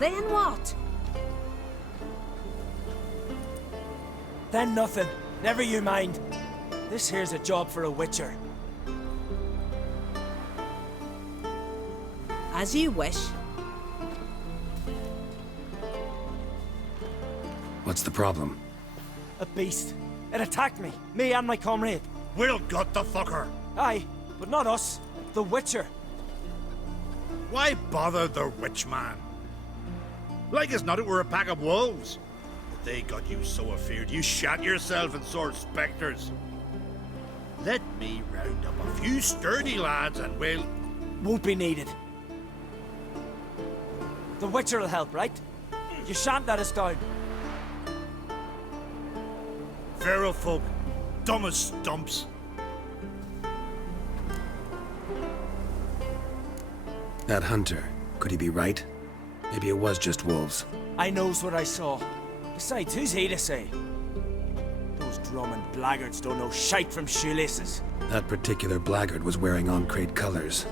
Then what? Then nothing. Never you mind. This here's a job for a witcher. As you wish. What's the problem? A beast. It attacked me and my comrade. We'll gut the fucker. Aye, but not us. The Witcher. Why bother the witch man? Like as not it were a pack of wolves. But they got you so afeard you shat yourself and saw spectres. Let me round up a few sturdy lads and we'll... Won't be needed. The Witcher will help, right? You shan't let us down. Feral folk, dumb as stumps. That hunter, could he be right? Maybe it was just wolves. I knows what I saw. Besides, who's he to say? Those drumming blackguards don't know shite from shoelaces. That particular blackguard was wearing on-crate colors.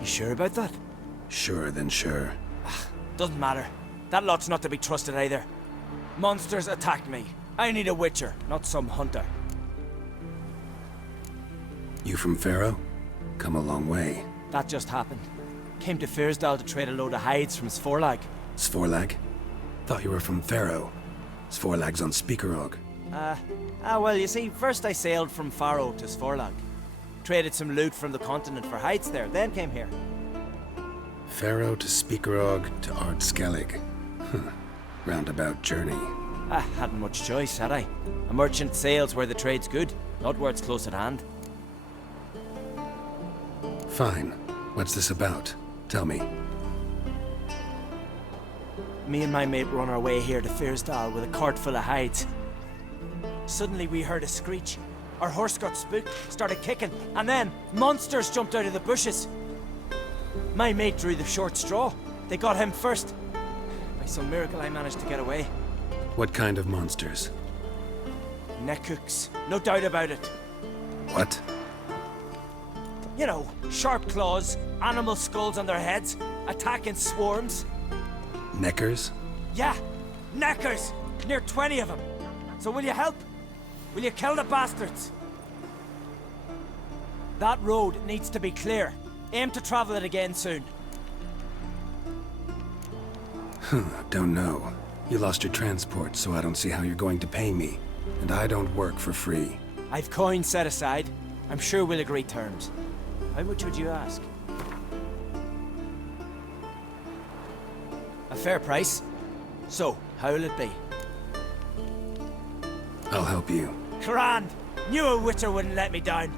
You sure about that? Sure, then sure. Doesn't matter. That lot's not to be trusted either. Monsters attacked me. I need a witcher, not some hunter. You from Pharaoh? Come a long way. That just happened. Came to Fyrsdal to trade a load of hides from Svorlag. Svorlag? Thought you were from Pharaoh. Svorlag's on Speakerog. Well, you see, first I sailed from Faro to Svorlag. Traded some loot from the continent for hides there, then came here. Pharaoh to Speakerog to Ardskellig. Roundabout journey. I hadn't much choice, had I? A merchant sails where the trade's good, not where it's close at hand. Fine. What's this about? Tell me. Me and my mate were on our way here to Fyrsdal with a cart full of hides. Suddenly we heard a screech. Our horse got spooked, started kicking, and then monsters jumped out of the bushes. My mate drew the short straw. They got him first. By some miracle I managed to get away. What kind of monsters? Necooks, no doubt about it. What? You know, sharp claws, animal skulls on their heads, attack in swarms. Neckers? Yeah, neckers! Near 20 of them. So will you help? Will you kill the bastards? That road needs to be clear. Aim to travel it again soon. Don't know. You lost your transport, so I don't see how you're going to pay me. And I don't work for free. I've coin set aside. I'm sure we'll agree terms. How much would you ask? A fair price. So, how will it be? I'll help you. Grand! Knew a witcher wouldn't let me down.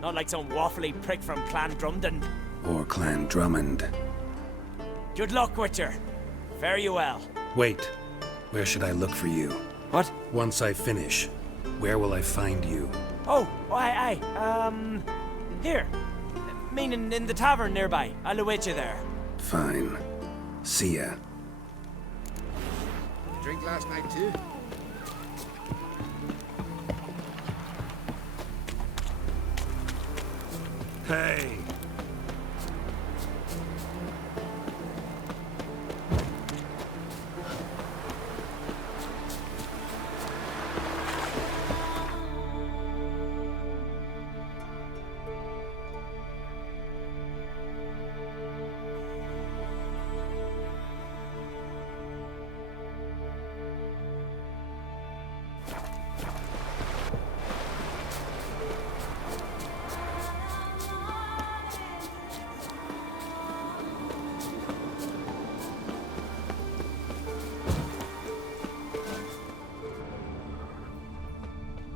Not like some waffly prick from Clan Drumden. Or Clan Drummond. Good luck, witcher. Fare you well. Wait. Where should I look for you? What? Once I finish, where will I find you? Oh, aye. Here. Meaning in the tavern nearby. I'll await you there. Fine. See ya. Drink last night too? Hey!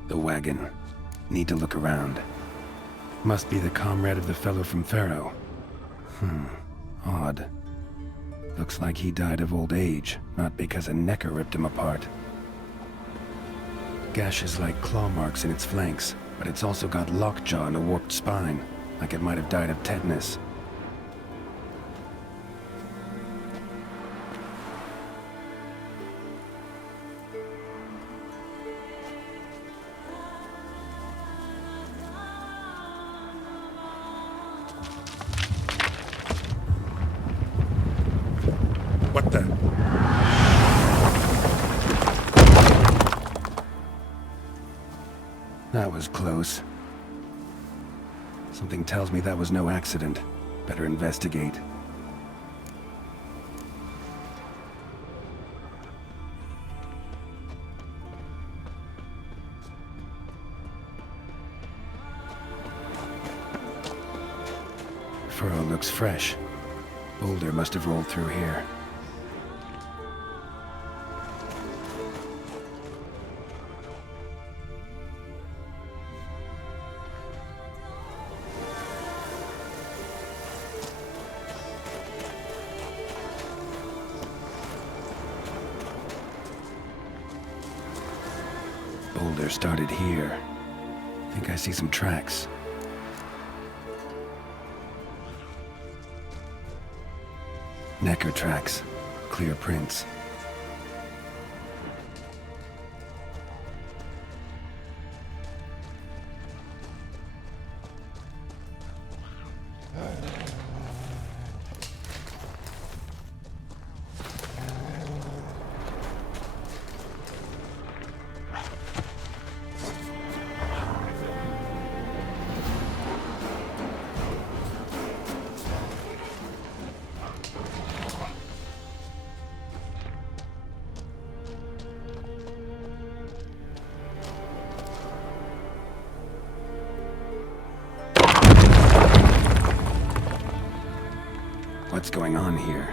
The wagon. Need to look around. Must be the comrade of the fellow from Pharaoh. Odd. Looks like he died of old age, not because a necker ripped him apart. Gashes like claw marks in its flanks, but it's also got lockjaw and a warped spine, like it might have died of tetanus. That was close. Something tells me that was no accident. Better investigate. Furrow looks fresh. Boulder must have rolled through here. Boulder started here. I think I see some tracks. Necker tracks. Clear prints. What's going on here?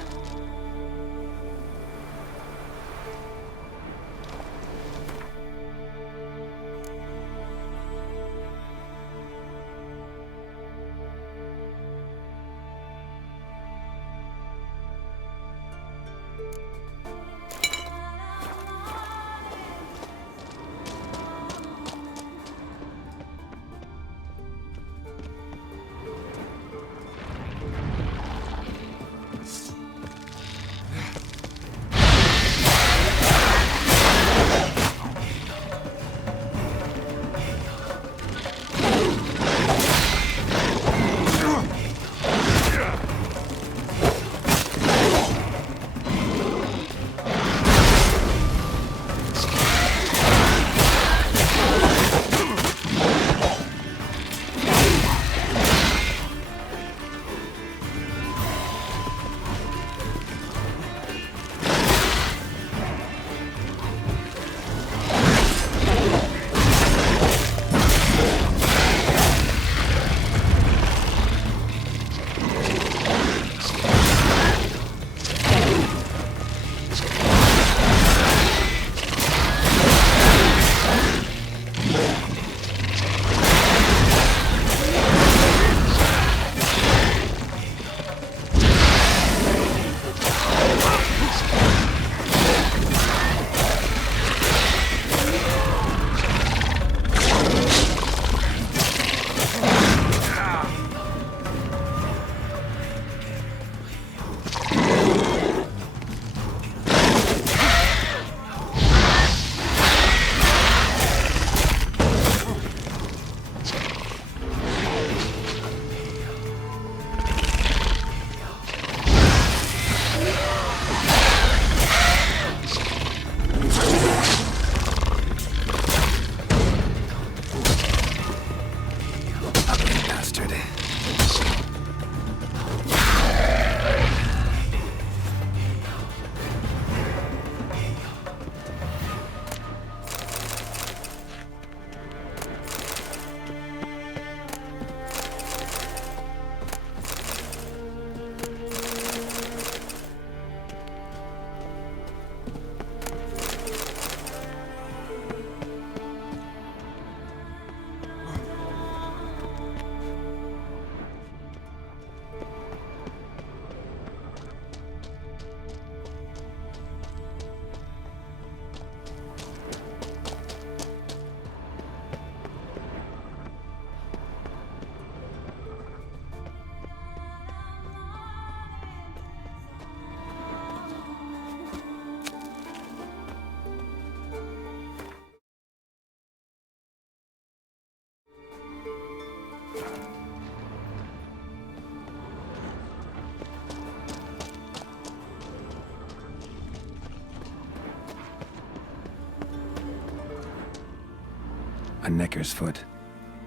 A necker's foot,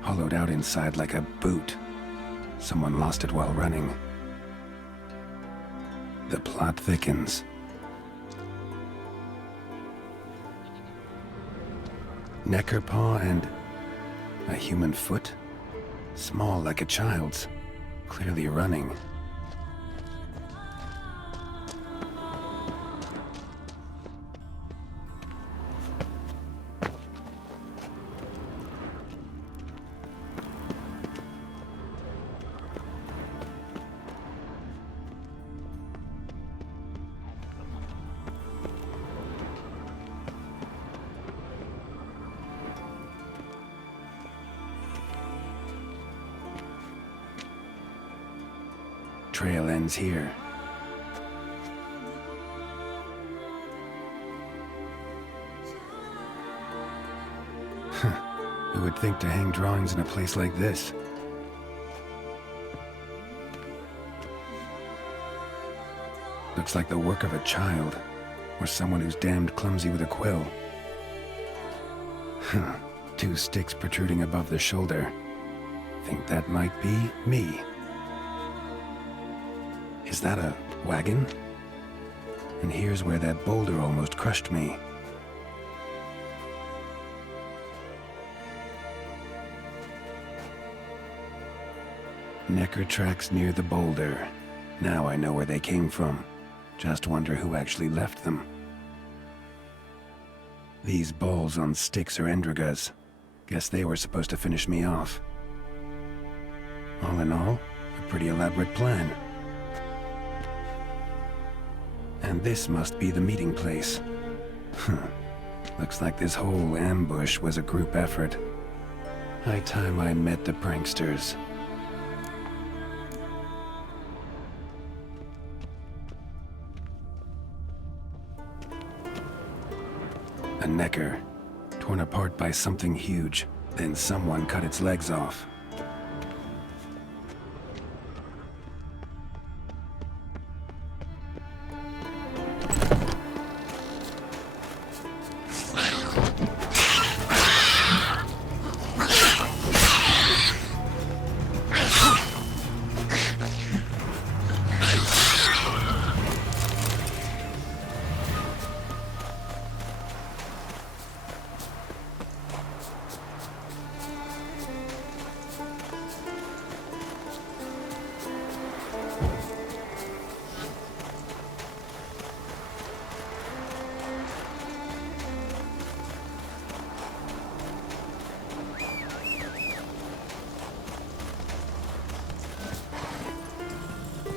hollowed out inside like a boot. Someone lost it while running. The plot thickens. Necker paw and a human foot? Small like a child's, clearly running. Trail ends here. Who would think to hang drawings in a place like this? Looks like the work of a child, or someone who's damned clumsy with a quill. Two sticks protruding above the shoulder. Think that might be me. Is that a wagon? And here's where that boulder almost crushed me. Necker tracks near the boulder. Now I know where they came from. Just wonder who actually left them. These balls on sticks are Endrigas. Guess they were supposed to finish me off. All in all, a pretty elaborate plan. And this must be the meeting place. Looks like this whole ambush was a group effort. High time I met the pranksters. A necker, torn apart by something huge. Then someone cut its legs off.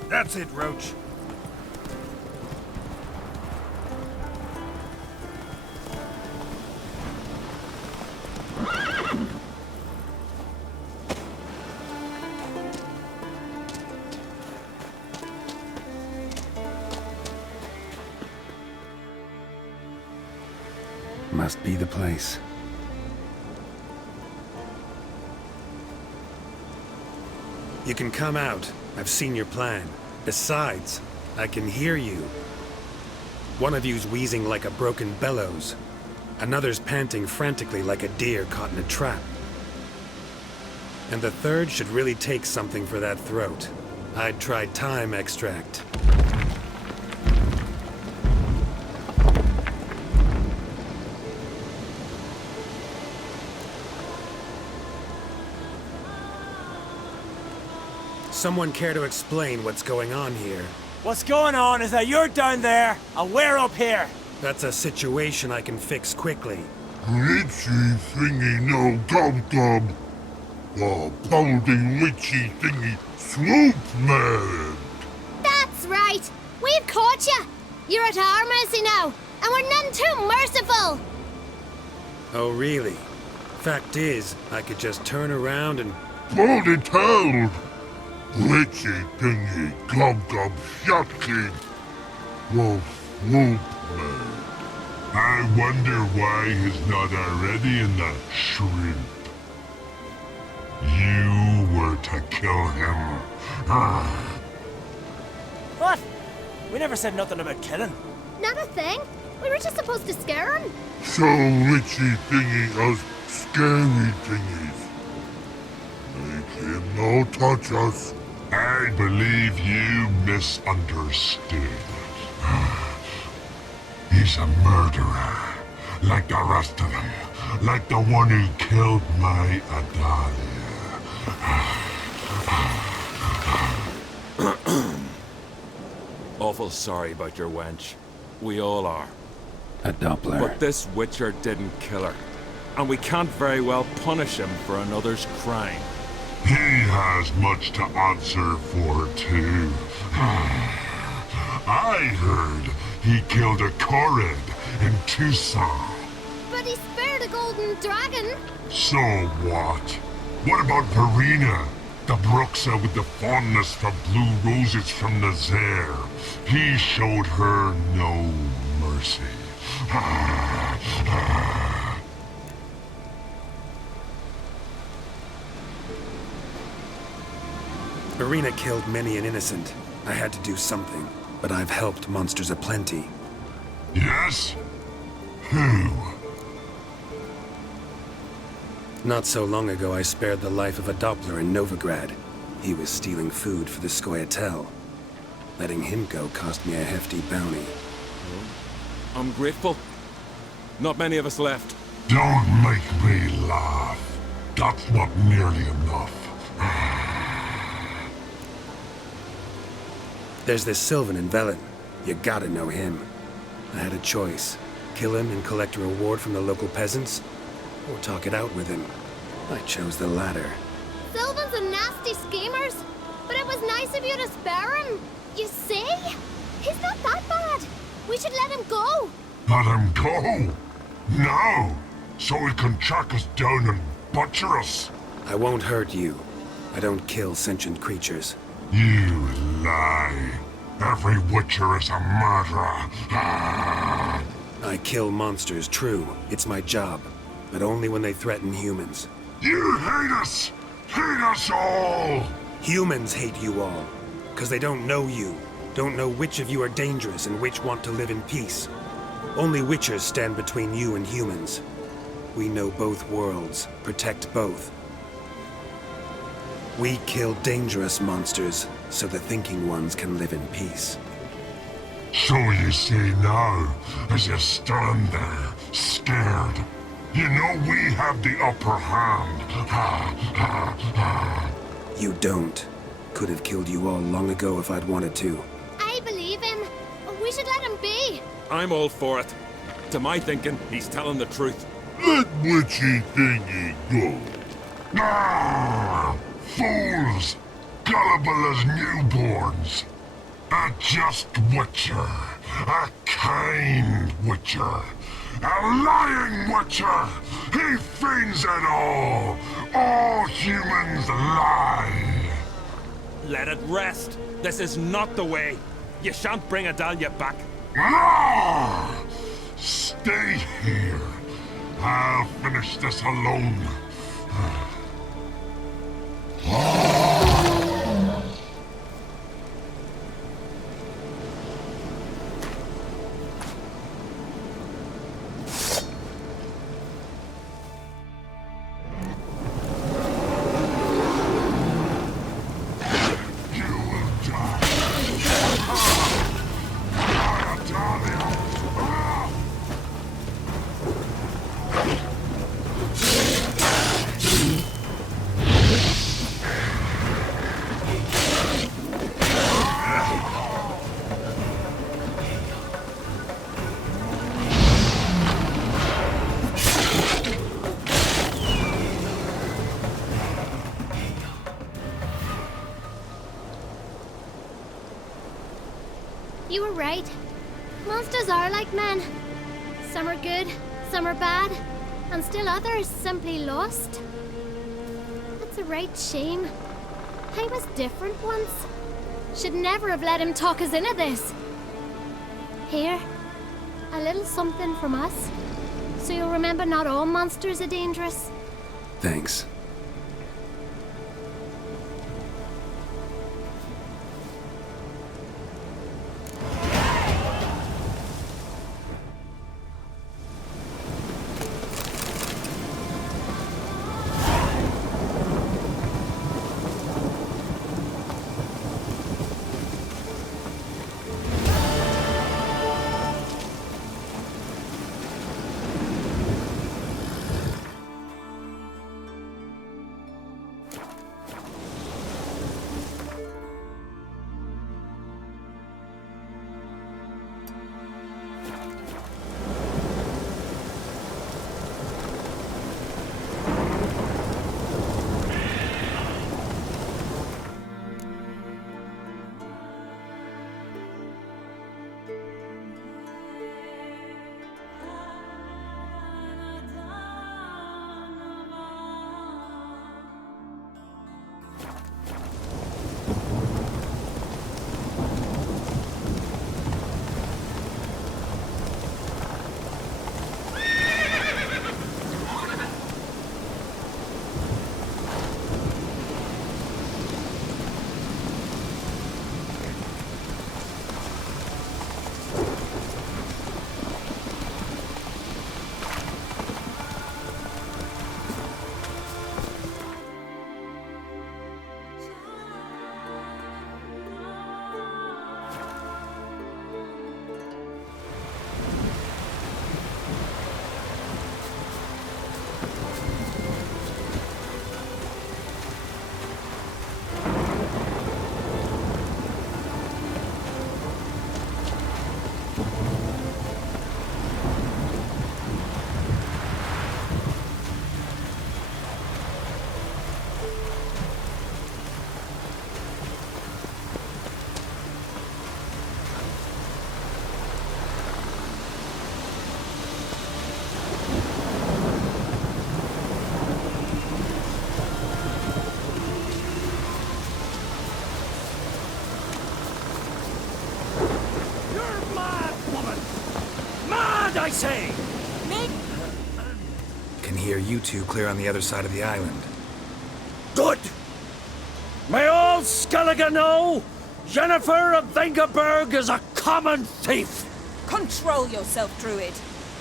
That's it, Roach. Must be the place. You can come out. I've seen your plan. Besides, I can hear you. One of you's wheezing like a broken bellows. Another's panting frantically like a deer caught in a trap. And the third should really take something for that throat. I'd try thyme extract. Someone care to explain what's going on here? What's going on is that you're down there, and we're up here. That's a situation I can fix quickly. Glitchy thingy no dum-dum. Oh, pounding witchy thingy swoop man. That's right. We've caught you. You're at our mercy now, and we're none too merciful. Oh, really? Fact is, I could just turn around and... Bloody toad. Witchy thingy dum-dum shotkin. Whoa, swoop man. I wonder why he's not already in the shrimp. You were to kill him. What? We never said nothing about killing. Not a thing. We were just supposed to scare him. So witchy thingy us scary thingies. Make him no touch us. I believe you misunderstood. He's a murderer, like the rest of them. Like the one who killed my Adalia. Awful sorry about your wench. We all are. A Doppler. But this Witcher didn't kill her. And we can't very well punish him for another's crime. He has much to answer for, too. I heard he killed a Korid in Tucson. But he spared a golden dragon. So what? What about Verena? The Bruxa with the fondness for blue roses from Nazaire. He showed her no mercy. Verena killed many an innocent. I had to do something, but I've helped monsters aplenty. Yes? Who? Not so long ago, I spared the life of a Doppler in Novigrad. He was stealing food for the Scoia'tael. Letting him go cost me a hefty bounty. I'm grateful. Not many of us left. Don't make me laugh. That's not nearly enough. There's this Sylvan in Velen. You gotta know him. I had a choice. Kill him and collect a reward from the local peasants, or talk it out with him. I chose the latter. Sylvan's a nasty schemers, but it was nice of you to spare him. You see? He's not that bad. We should let him go. Let him go? No! So he can track us down and butcher us. I won't hurt you. I don't kill sentient creatures. You lie. Every Witcher is a murderer. I kill monsters, true. It's my job. But only when they threaten humans. You hate us! Hate us all! Humans hate you all. Because they don't know you. Don't know which of you are dangerous and which want to live in peace. Only Witchers stand between you and humans. We know both worlds, protect both. We kill dangerous monsters, so the thinking ones can live in peace. So you see now, as you stand there, scared. You know we have the upper hand. You don't. Could have killed you all long ago if I'd wanted to. I believe him. We should let him be. I'm all for it. To my thinking, he's telling the truth. Let witchy thingy go. Fools! Gullible as newborns. A just Witcher. A kind Witcher. A lying Witcher! He feigns it all! All humans lie! Let it rest. This is not the way. You shan't bring Adalia back. Ah! Stay here. I'll finish this alone. You were right. Monsters are like men. Some are good, some are bad, and still others simply lost. That's a right shame. I was different once. Should never have let him talk us into this. Here, a little something from us, so you'll remember not all monsters are dangerous. Thanks. can hear you two clear on the other side of the island. Good! May all Skellige know Yennefer of Vengerberg is a common thief! Control yourself, Druid.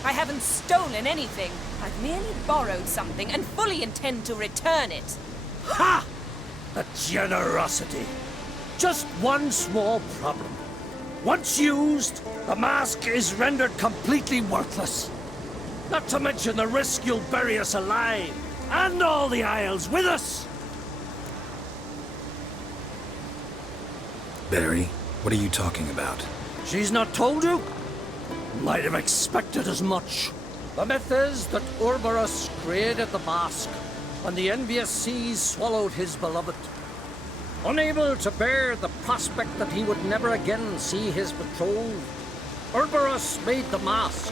I haven't stolen anything. I've merely borrowed something and fully intend to return it. Ha! A generosity. Just one small problem. Once used, the mask is rendered completely worthless. Not to mention the risk you'll bury us alive, and all the Isles with us! Barry, what are you talking about? She's not told you? Might have expected as much. The myth is that Urberus created the mask when the envious seas swallowed his beloved. Unable to bear the prospect that he would never again see his betrothed, Urberus made the mask,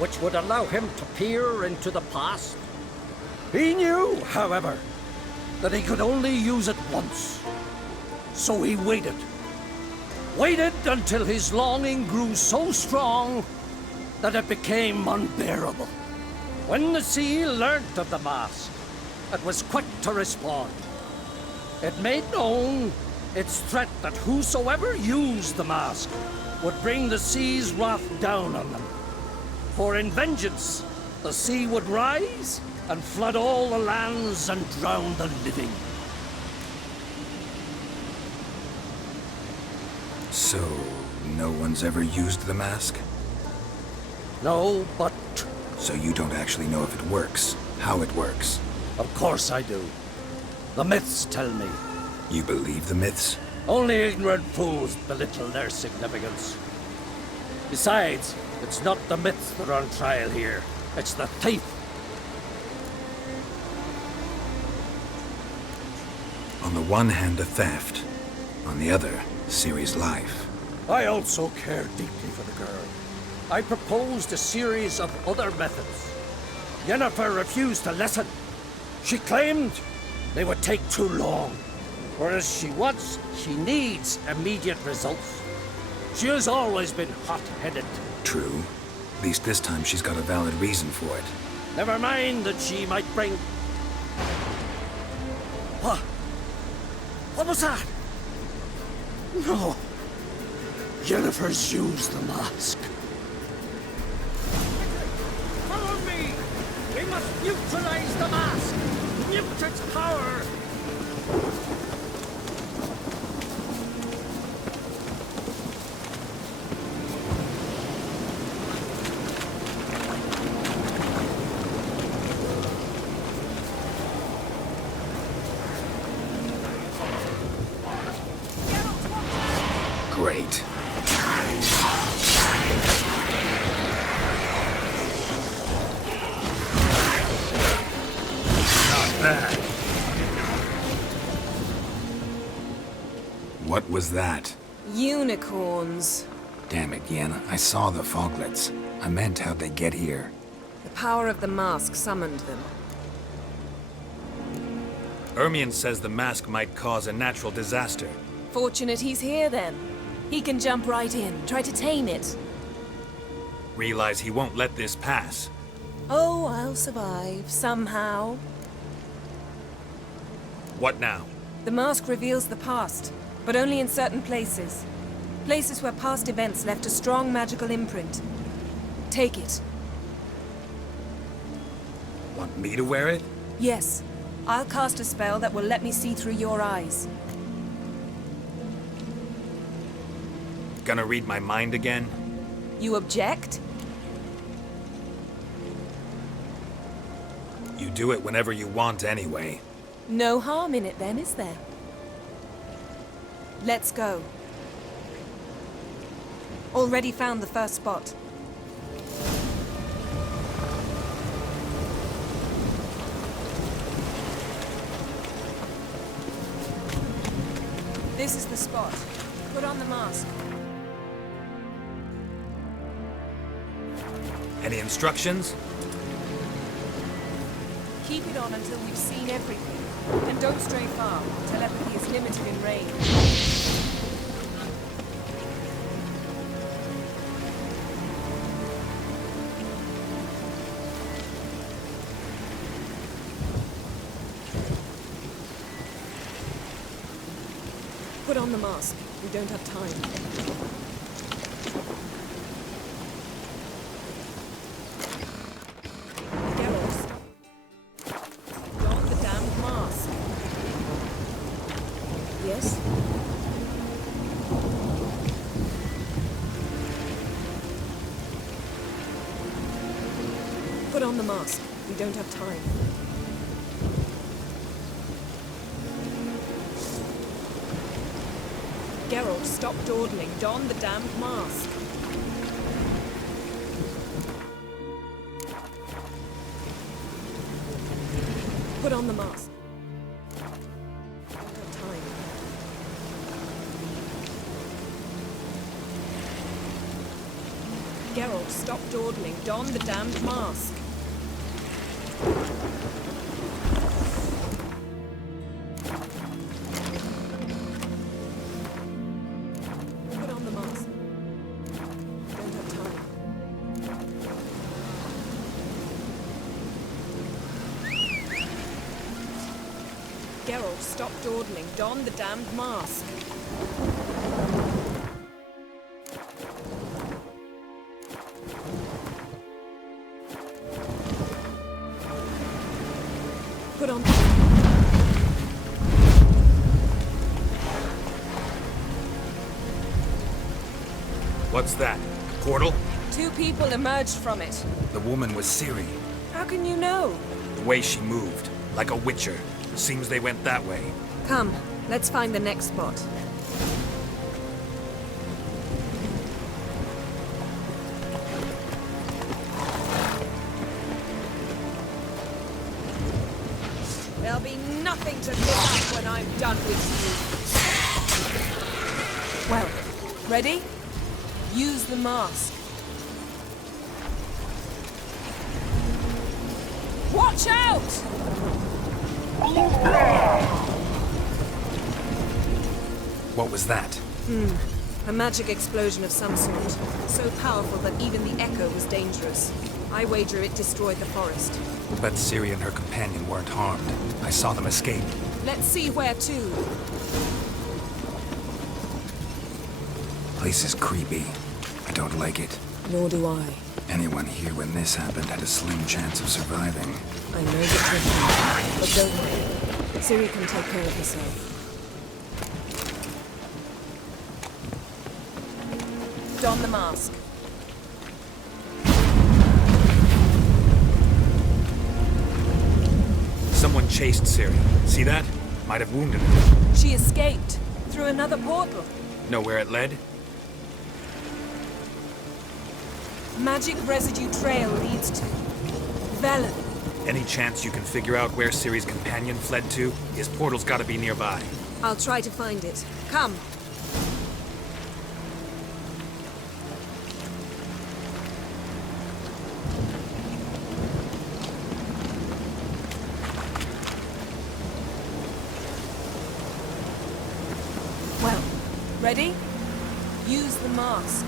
which would allow him to peer into the past. He knew, however, that he could only use it once. So he waited. Waited until his longing grew so strong that it became unbearable. When the sea learnt of the mask, it was quick to respond. It made known its threat that whosoever used the mask would bring the sea's wrath down on them. For in vengeance, the sea would rise and flood all the lands and drown the living. So, no one's ever used the mask? No, but... So you don't actually know if it works, how it works? Of course I do. The myths tell me. You believe the myths? Only ignorant fools belittle their significance. Besides, it's not the myths that are on trial here. It's the thief. On the one hand, a theft. On the other, Ciri's life. I also care deeply for the girl. I proposed a series of other methods. Yennefer refused to listen. She claimed they would take too long. Whereas she needs immediate results. She has always been hot-headed. True. At least this time she's got a valid reason for it. Never mind that she might bring... What? What was that? No. Yennefer's used the mask. Follow me! We must neutralize the mask! Mute its power! Great. Not bad. What was that? Unicorns. Damn it, Yen. I saw the foglets. I meant how'd they get here. The power of the mask summoned them. Ermion says the mask might cause a natural disaster. Fortunate he's here then. He can jump right in, try to tame it. Realize he won't let this pass. Oh, I'll survive, somehow. What now? The mask reveals the past, but only in certain places. Places where past events left a strong magical imprint. Take it. Want me to wear it? Yes. I'll cast a spell that will let me see through your eyes. Gonna read my mind again? You object? You do it whenever you want anyway. No harm in it then, is there? Let's go. Already found the first spot. This is the spot. Put on the mask. Any instructions? Keep it on until we've seen everything. And don't stray far. Telepathy is limited in range. Put on the mask. We don't have time. Geralt, don the damned mask. Yes? Put on the mask. We don't have time. Geralt, stop dawdling. Don the damned mask. Put on the mask. Don't have time. Geralt, stop dawdling. Don the damned mask. Put on the mask. Don't have time. Geralt, stop dawdling. Don the damned mask. Put on. What's that? A portal? 2 people emerged from it. The woman was Ciri. How can you know? The way she moved, like a witcher. Seems they went that way. Come, let's find the next spot. There'll be nothing to pick up when I'm done with you. Well, ready? Use the mask. Watch out! What was that? A magic explosion of some sort. So powerful that even the echo was dangerous. I wager it destroyed the forest. Bet Ciri and her companion weren't harmed. I saw them escape. Let's see where to. Place is creepy. I don't like it. Nor do I. Anyone here when this happened had a slim chance of surviving. I know the trick, but don't worry. Ciri can take care of herself. Don the mask. Someone chased Ciri. See that? Might have wounded her. She escaped through another portal. Know where it led? Magic residue trail leads to Velen. Any chance you can figure out where Ciri's companion fled to? His portal's gotta be nearby. I'll try to find it. Come. Well, ready? Use the mask.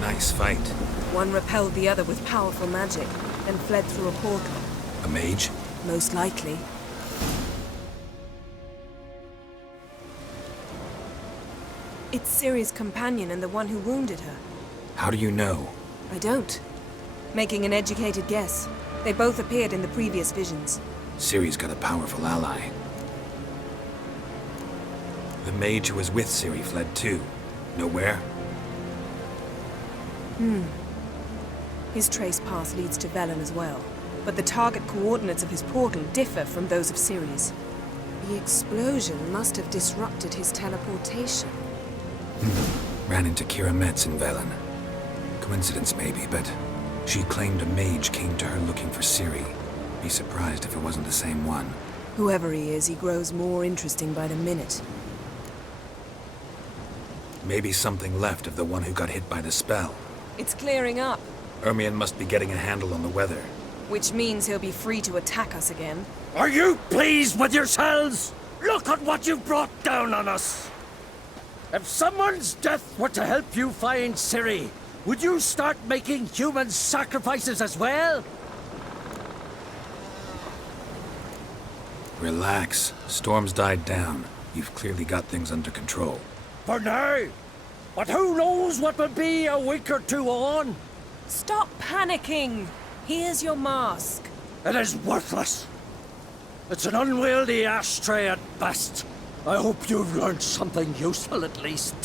Nice fight. One repelled the other with powerful magic, then fled through a portal. A mage? Most likely. It's Ciri's companion and the one who wounded her. How do you know? I don't. Making an educated guess. They both appeared in the previous visions. Ciri's got a powerful ally. The mage who was with Ciri fled too. Know where? His trace path leads to Velen as well. But the target coordinates of his portal differ from those of Ciri's. The explosion must have disrupted his teleportation. Ran into Kira Metz in Velen. Coincidence maybe, but she claimed a mage came to her looking for Ciri. Be surprised if it wasn't the same one. Whoever he is, he grows more interesting by the minute. Maybe something left of the one who got hit by the spell. It's clearing up, Ermion must be getting a handle on the weather. which means he'll be free to attack us again. Are you pleased with yourselves? Look at what you've brought down on us! If someone's death were to help you find Ciri, would you start making human sacrifices as well? Relax. Storm's died down. You've clearly got things under control. For now. But who knows what will be a week or two on? Stop panicking! Here's your mask. It is worthless. It's an unwieldy ashtray at best. I hope you've learned something useful at least.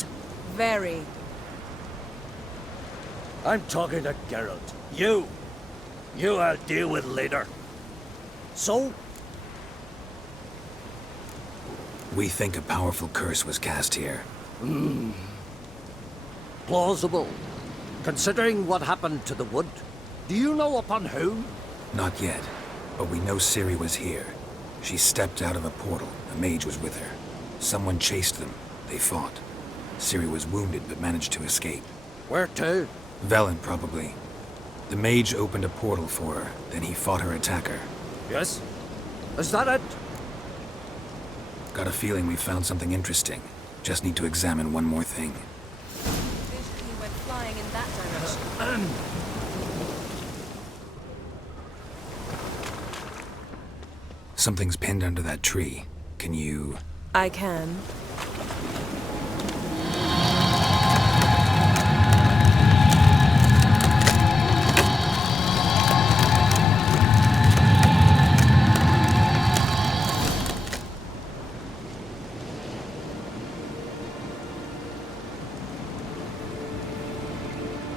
Very. I'm talking to Geralt. You I'll deal with later. So? We think a powerful curse was cast here. Plausible. Considering what happened to the wood. Do you know upon whom? Not yet, but we know Ciri was here. She stepped out of a portal. A mage was with her. Someone chased them. They fought. Ciri was wounded but managed to escape. Where to? Velen, probably. The mage opened a portal for her, then he fought her attacker. Yes? Is that it? Got a feeling we found something interesting. Just need to examine one more thing. Vision he went flying in that direction. Something's pinned under that tree. Can you... I can.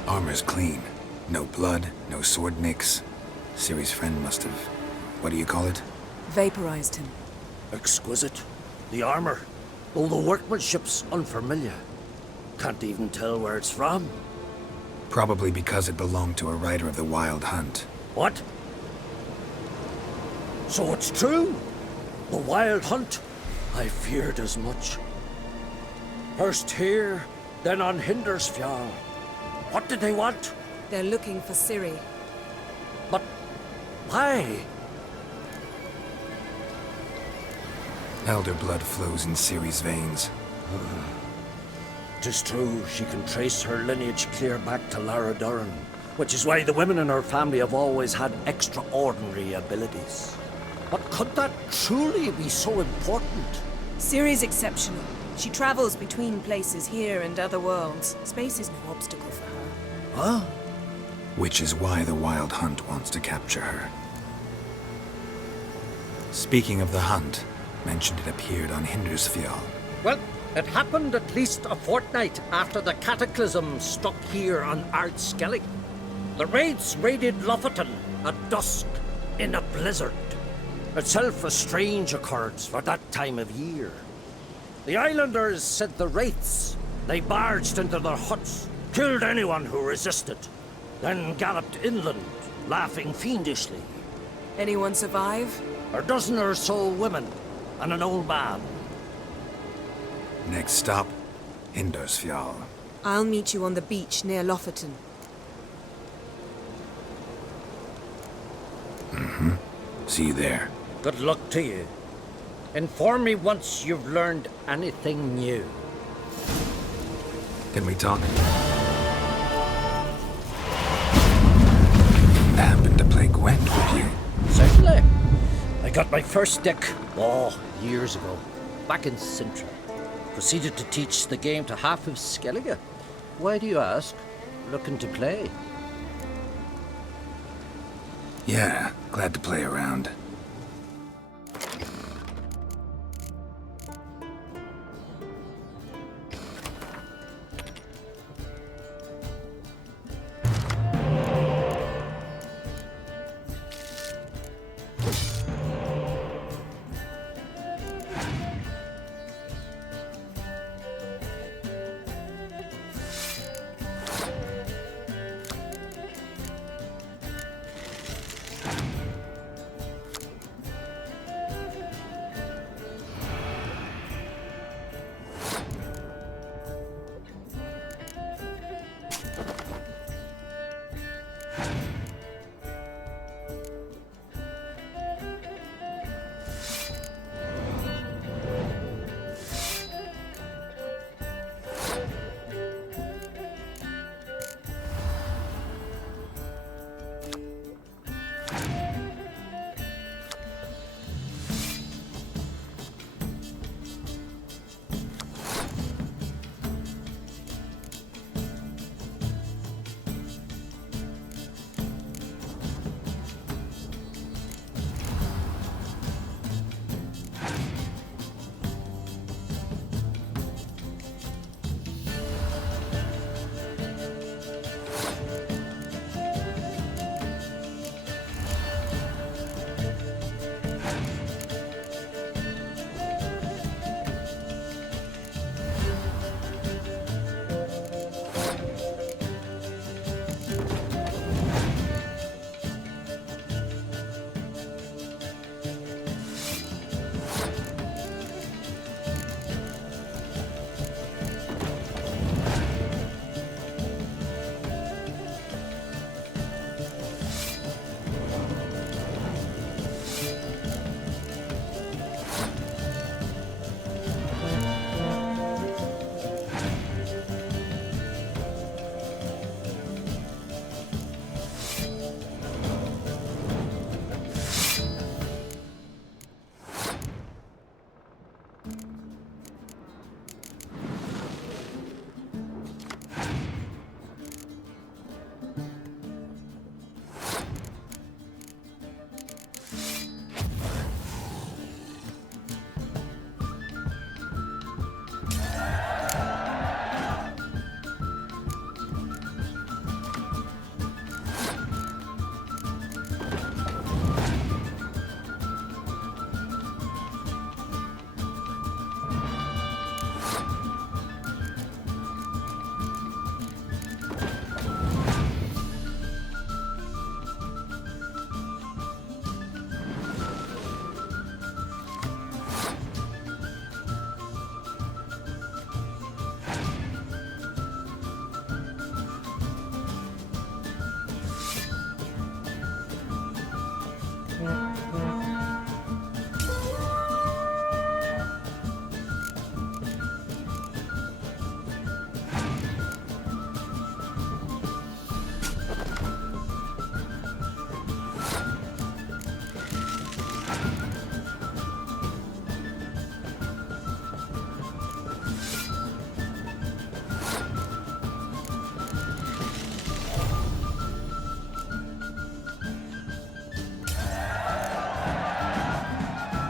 Armor's clean. No blood, no sword nicks. Ciri's friend must have... what do you call it? Vaporized him. Exquisite. The armor, though the workmanship's unfamiliar. Can't even tell where it's from. Probably because it belonged to a rider of the Wild Hunt. What? So it's true? The Wild Hunt? I feared as much. First here, then on Hindersfjall. What did they want? They're looking for Ciri. But why? Elder blood flows in Ciri's veins. 'Tis true, she can trace her lineage clear back to Lara Duran, which is why the women in her family have always had extraordinary abilities. But could that truly be so important? Ciri's exceptional. She travels between places here and other worlds. Space is no obstacle for her. Huh? Which is why the Wild Hunt wants to capture her. Speaking of the hunt, mentioned it appeared on Hindersfjall. Well, it happened at least a fortnight after the cataclysm struck here on Ardskellig. The raids raided Lofoten at dusk in a blizzard. Itself a strange occurrence for that time of year. The islanders said the wraiths. They barged into their huts, killed anyone who resisted, then galloped inland, laughing fiendishly. Anyone survive? A dozen or so women and an old man. Next stop, Hindersfjall. I'll meet you on the beach near Lofoten. See you there. Good luck to you. Inform me once you've learned anything new. Can we talk? I happen to play Gwent with you. Certainly. I got my first deck, years ago, back in Sintra. Proceeded to teach the game to half of Skellige. Why do you ask? Looking to play? Yeah, glad to play around.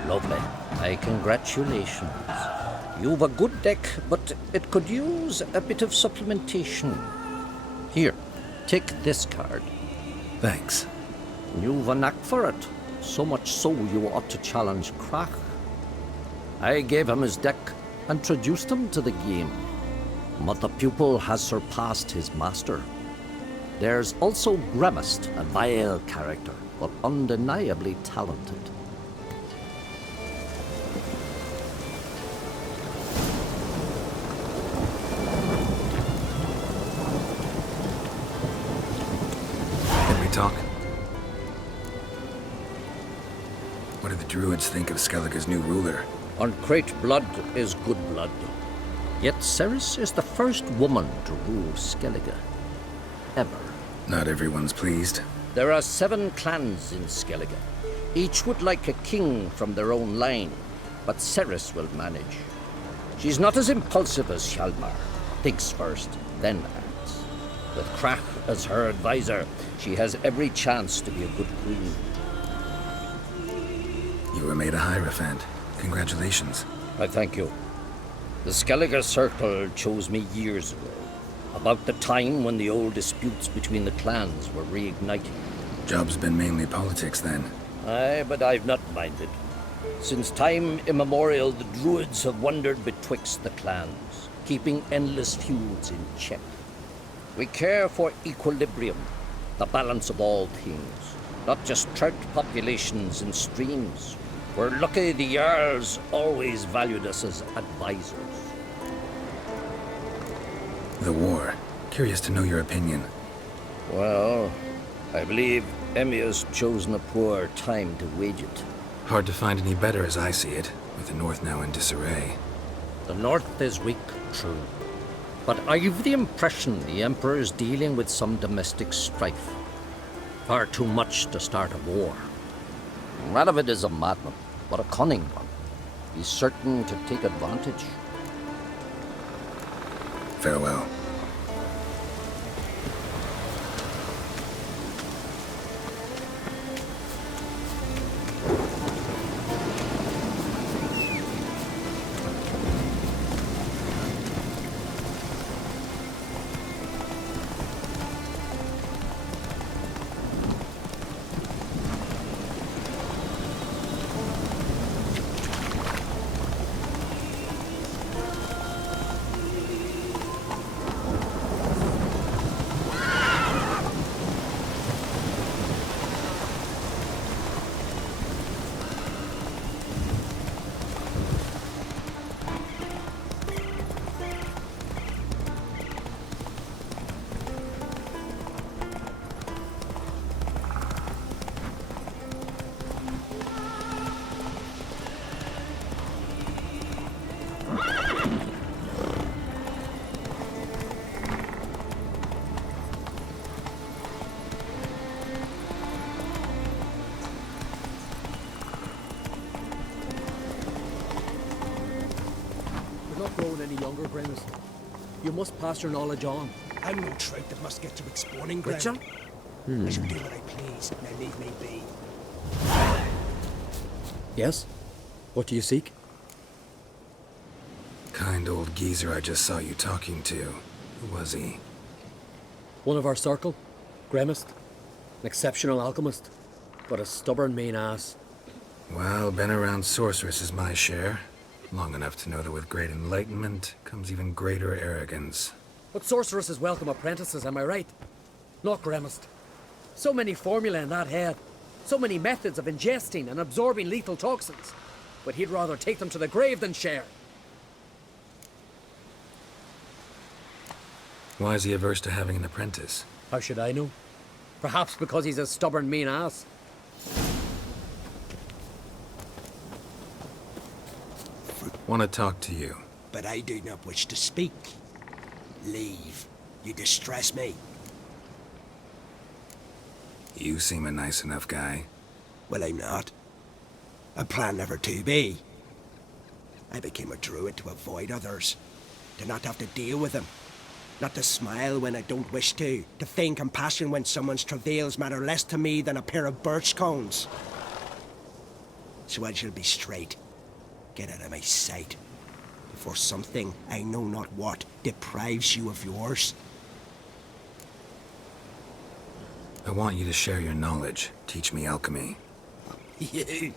Lovely. My congratulations. You've a good deck, but it could use a bit of supplementation. Here, take this card. Thanks. You've a knack for it. So much so you ought to challenge Crach. I gave him his deck, introduced him to the game. But the pupil has surpassed his master. There's also Grimest, a vile character, but undeniably talented. Can we talk? What do the druids think of Skellige's new ruler? Uncrate blood is good blood. Yet Ceres is the first woman to rule Skellige. Ever. Not everyone's pleased. There are 7 clans in Skellige. Each would like a king from their own line, but Ceres will manage. She's not as impulsive as Hjalmar. Thinks first, then acts. With Crach as her advisor, she has every chance to be a good queen. You were made a Hierophant. Congratulations. I thank you. The Skellige Circle chose me years ago, about the time when the old disputes between the clans were reigniting. Job's been mainly politics then. Aye, but I've not minded. Since time immemorial, the druids have wandered betwixt the clans, keeping endless feuds in check. We care for equilibrium, the balance of all things, not just trout populations and streams. We're lucky the Jarls always valued us as advisors. The war. Curious to know your opinion. Well, I believe Emmir's chosen a poor time to wage it. Hard to find any better as I see it, with the North now in disarray. The North is weak, true. But I've the impression the Emperor is dealing with some domestic strife. Far too much to start a war. Radovid is a madman, but a cunning one. He's certain to take advantage. Farewell. Growing any younger, Grimace. You must pass your knowledge on. I'm no trout that must get to exploring ground. Richard? I shall do what I please. Now leave me be. Yes? What do you seek? Kind old geezer I just saw you talking to. Who was he? One of our circle. Gremist. An exceptional alchemist. But a stubborn main ass. Well, been around sorceresses my share. Long enough to know that with great enlightenment comes even greater arrogance. But sorceresses welcome apprentices, am I right? Not Gremist. So many formulae in that head. So many methods of ingesting and absorbing lethal toxins. But he'd rather take them to the grave than share. Why is he averse to having an apprentice? How should I know? Perhaps because he's a stubborn mean ass. Want to talk to you. But I do not wish to speak. Leave. You distress me. You seem a nice enough guy. Well, I'm not. I plan never to be. I became a druid to avoid others. To not have to deal with them. Not to smile when I don't wish to. To feign compassion when someone's travails matter less to me than a pair of birch cones. So I shall be straight. Get out of my sight. Before something, I know not what, deprives you of yours. I want you to share your knowledge. Teach me alchemy. You?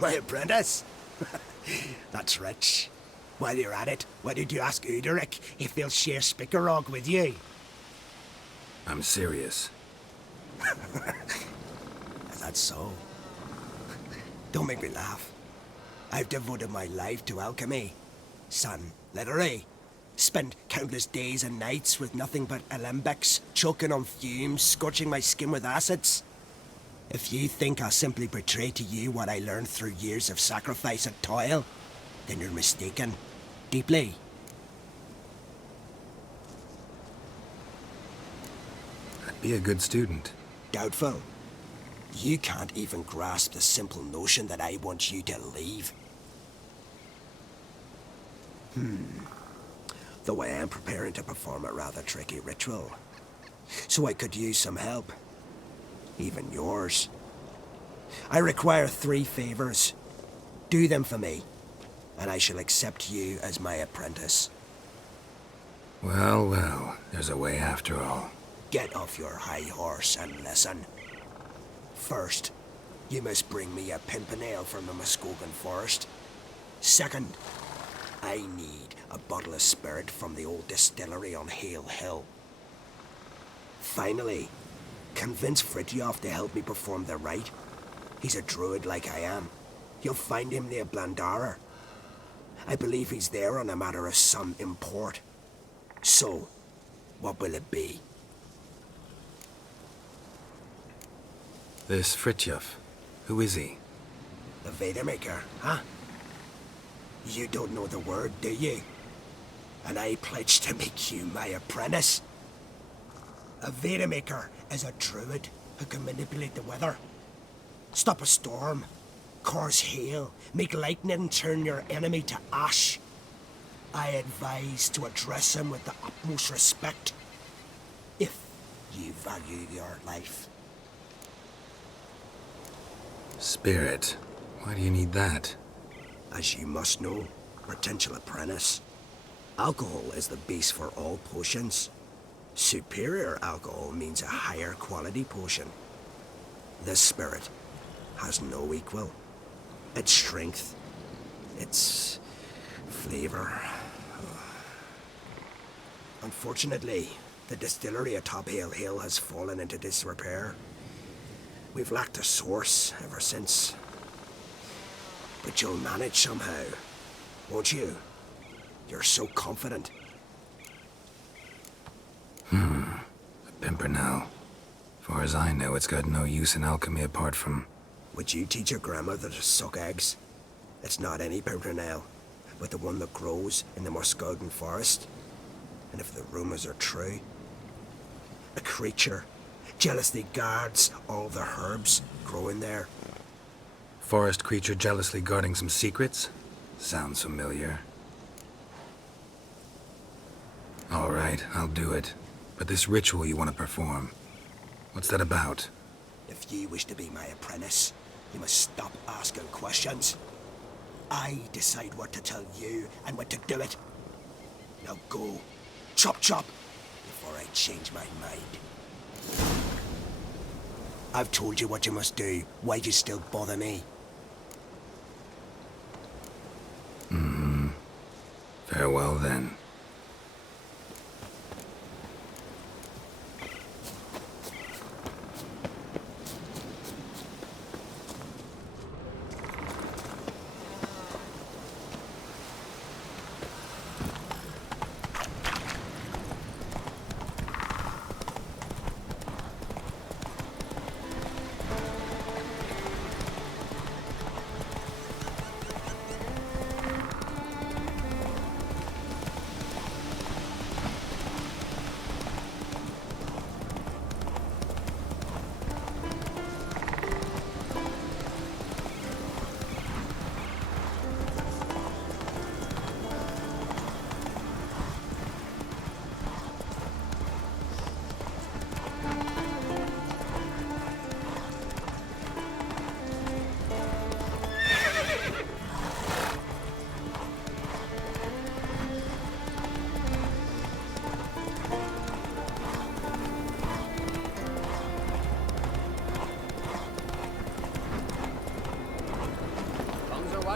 My apprentice? That's rich. While you're at it, why did you ask Uderic if he'll share Spickerog with you? I'm serious. That's so. Don't make me laugh. I've devoted my life to alchemy. Son, literally. Spent countless days and nights with nothing but alembics, choking on fumes, scorching my skin with acids. If you think I'll simply betray to you what I learned through years of sacrifice and toil, then you're mistaken. Deeply. I'd be a good student. Doubtful. You can't even grasp the simple notion that I want you to leave. Though I am preparing to perform a rather tricky ritual. So I could use some help. Even yours. I require 3 favors. Do them for me, and I shall accept you as my apprentice. Well, well, there's a way after all. Get off your high horse and listen. First, you must bring me a pimpernel from the Muskogan forest. Second, I need a bottle of spirit from the old distillery on Hale Hill. Finally, convince Fritjof to help me perform the rite. He's a druid like I am. You'll find him near Blandara. I believe he's there on a matter of some import. So, what will it be? This Fritjof, who is he? The Vedemaker, huh? You don't know the word, do you? And I pledge to make you my apprentice. A Vedemaker is a druid who can manipulate the weather. Stop a storm, cause hail, make lightning turn your enemy to ash. I advise to address him with the utmost respect, if you value your life. Spirit. Why do you need that? As you must know, potential apprentice, alcohol is the base for all potions. Superior alcohol means a higher quality potion. This spirit has no equal. Its strength, its flavor. Unfortunately, the distillery atop Hale Hill has fallen into disrepair. We've lacked a source ever since. But you'll manage somehow, won't you? You're so confident. A pimpernel. Far as I know, it's got no use in alchemy apart from... Would you teach your grandmother to suck eggs? It's not any pimpernel, but the one that grows in the Muskogan forest. And if the rumors are true, a creature jealously guards all the herbs growing there. Forest creature jealously guarding some secrets? Sounds familiar. All right, I'll do it. But this ritual you want to perform, what's that about? If you wish to be my apprentice, you must stop asking questions. I decide what to tell you and when to do it. Now go. Chop chop, before I change my mind. I've told you what you must do. Why do you still bother me? Farewell then.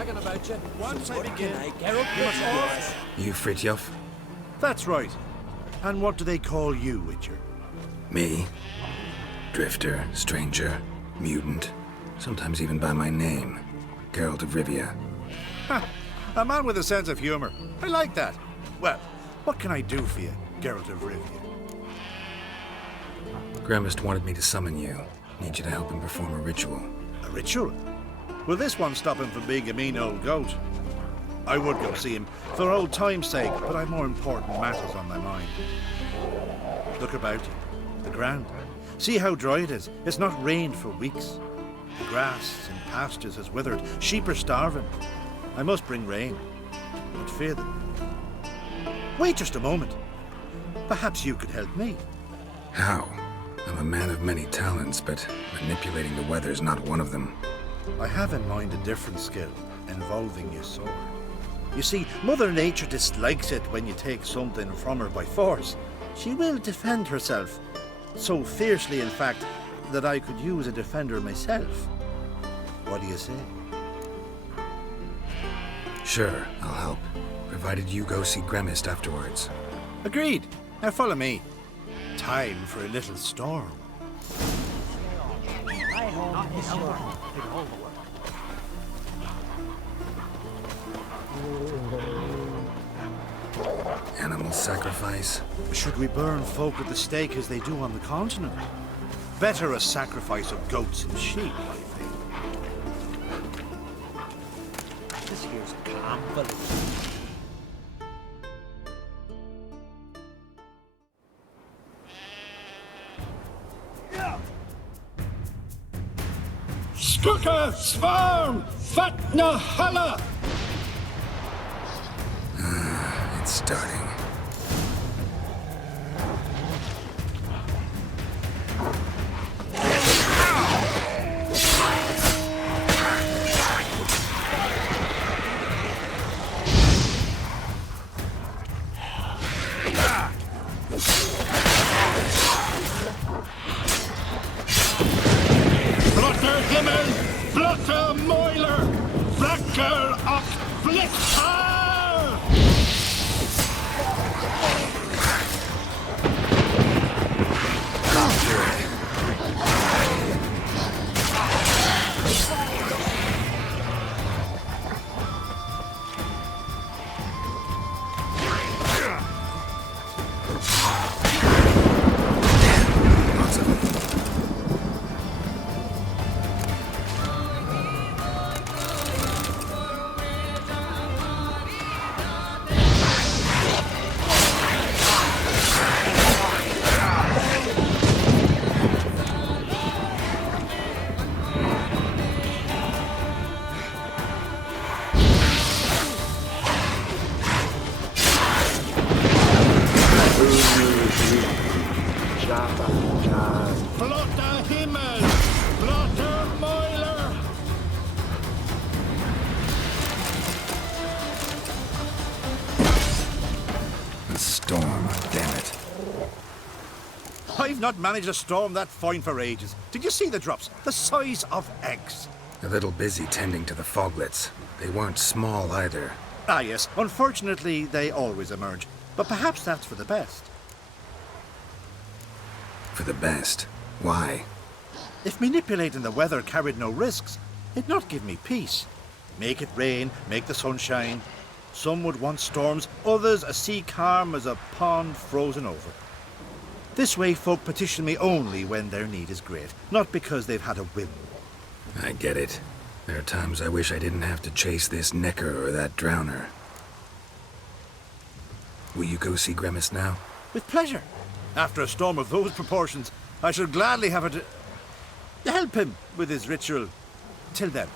bragging about you. Once I begin, Geralt, you must all... You Fritjof? That's right. And what do they call you, Witcher? Me? Drifter, stranger, mutant, sometimes even by my name. Geralt of Rivia. Ha! A man with a sense of humor. I like that. Well, what can I do for you, Geralt of Rivia? Gremist wanted me to summon you. Need you to help him perform a ritual. A ritual? Will this one stop him from being a mean old goat? I would go see him for old time's sake, but I've more important matters on my mind. Look about you. The ground. See how dry it is. It's not rained for weeks. The grass in pastures has withered. Sheep are starving. I must bring rain. But fear them. Wait just a moment. Perhaps you could help me. How? I'm a man of many talents, but manipulating the weather's not one of them. I have in mind a different skill, involving your sword. You see, Mother Nature dislikes it when you take something from her by force. She will defend herself. So fiercely, in fact, that I could use a defender myself. What do you say? Sure, I'll help. Provided you go see Gremist afterwards. Agreed. Now follow me. Time for a little storm. Animal sacrifice? Should we burn folk at the stake as they do on the continent? Better a sacrifice of goats and sheep, I think. This here's a calm village. Skuka Svarm Fatna Hala! It's starting. Blotter Himmel, Blotter Moiler, Blacker of Blitzar! Blotter Himmel, Blotter Moiler! A storm, damn it. I've not managed a storm that fine for ages. Did you see the drops? The size of eggs. A little busy tending to the foglets. They weren't small either. Ah, yes. Unfortunately, they always emerge. But perhaps that's for the best. For the best. Why? If manipulating the weather carried no risks, it'd not give me peace. Make it rain, make the sun shine. Some would want storms, others a sea calm as a pond frozen over. This way folk petition me only when their need is great, not because they've had a whim. I get it. There are times I wish I didn't have to chase this necker or that drowner. Will you go see Gremist now? With pleasure. After a storm of those proportions, I should gladly have it to help him with his ritual. Till then.